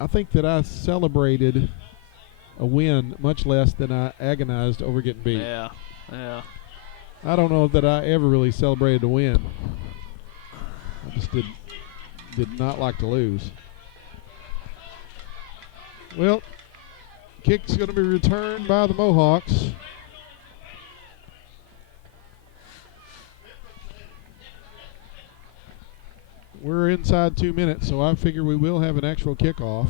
I think that I celebrated a win much less than I agonized over getting beat. Yeah. I don't know that I ever really celebrated a win. I just did not like to lose. Well, kick's going to be returned by the Mohawks. We're inside 2 minutes, so I figure we will have an actual kickoff.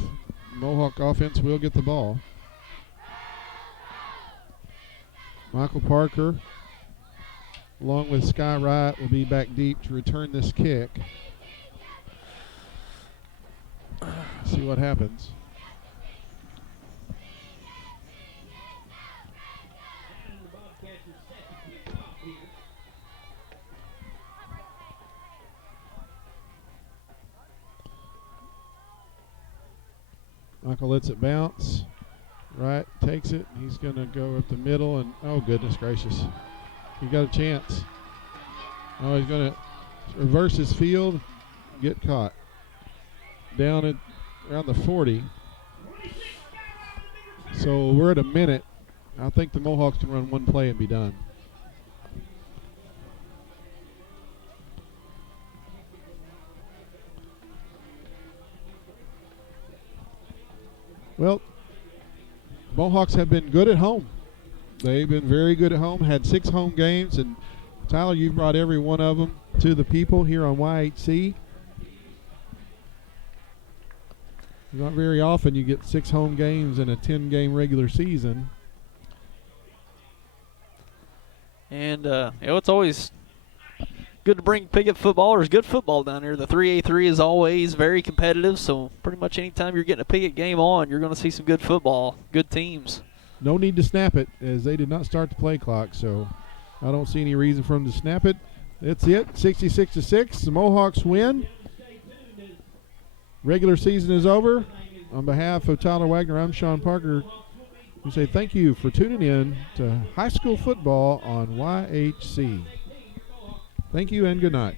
Mohawk offense will get the ball. Michael Parker, along with Sky Wright, will be back deep to return this kick. See what happens. Michael lets it bounce. Right, takes it. He's going to go up the middle, and oh, goodness gracious. He got a chance. Oh, he's going to reverse his field, get caught. Down at around the 40. So we're at a minute. I think the Mohawks can run one play and be done. Well, Mohawks have been good at home. They've been very good at home, had 6 home games, and Tyler, you've brought every one of them to the people here on YHC. Not very often you get 6 home games in a 10-game regular season. And it's always good to bring Piggott footballers good football down here. The 3A3 is always very competitive, so pretty much anytime you're getting a Piggott game on, you're going to see some good football, good teams. No need to snap it, as they did not start the play clock, so I don't see any reason for them to snap it. That's it, 66-6. The Mohawks win. Regular season is over. On behalf of Tyler Wagner, I'm Sean Parker. We say thank you for tuning in to high school football on YHC. Thank you and good night.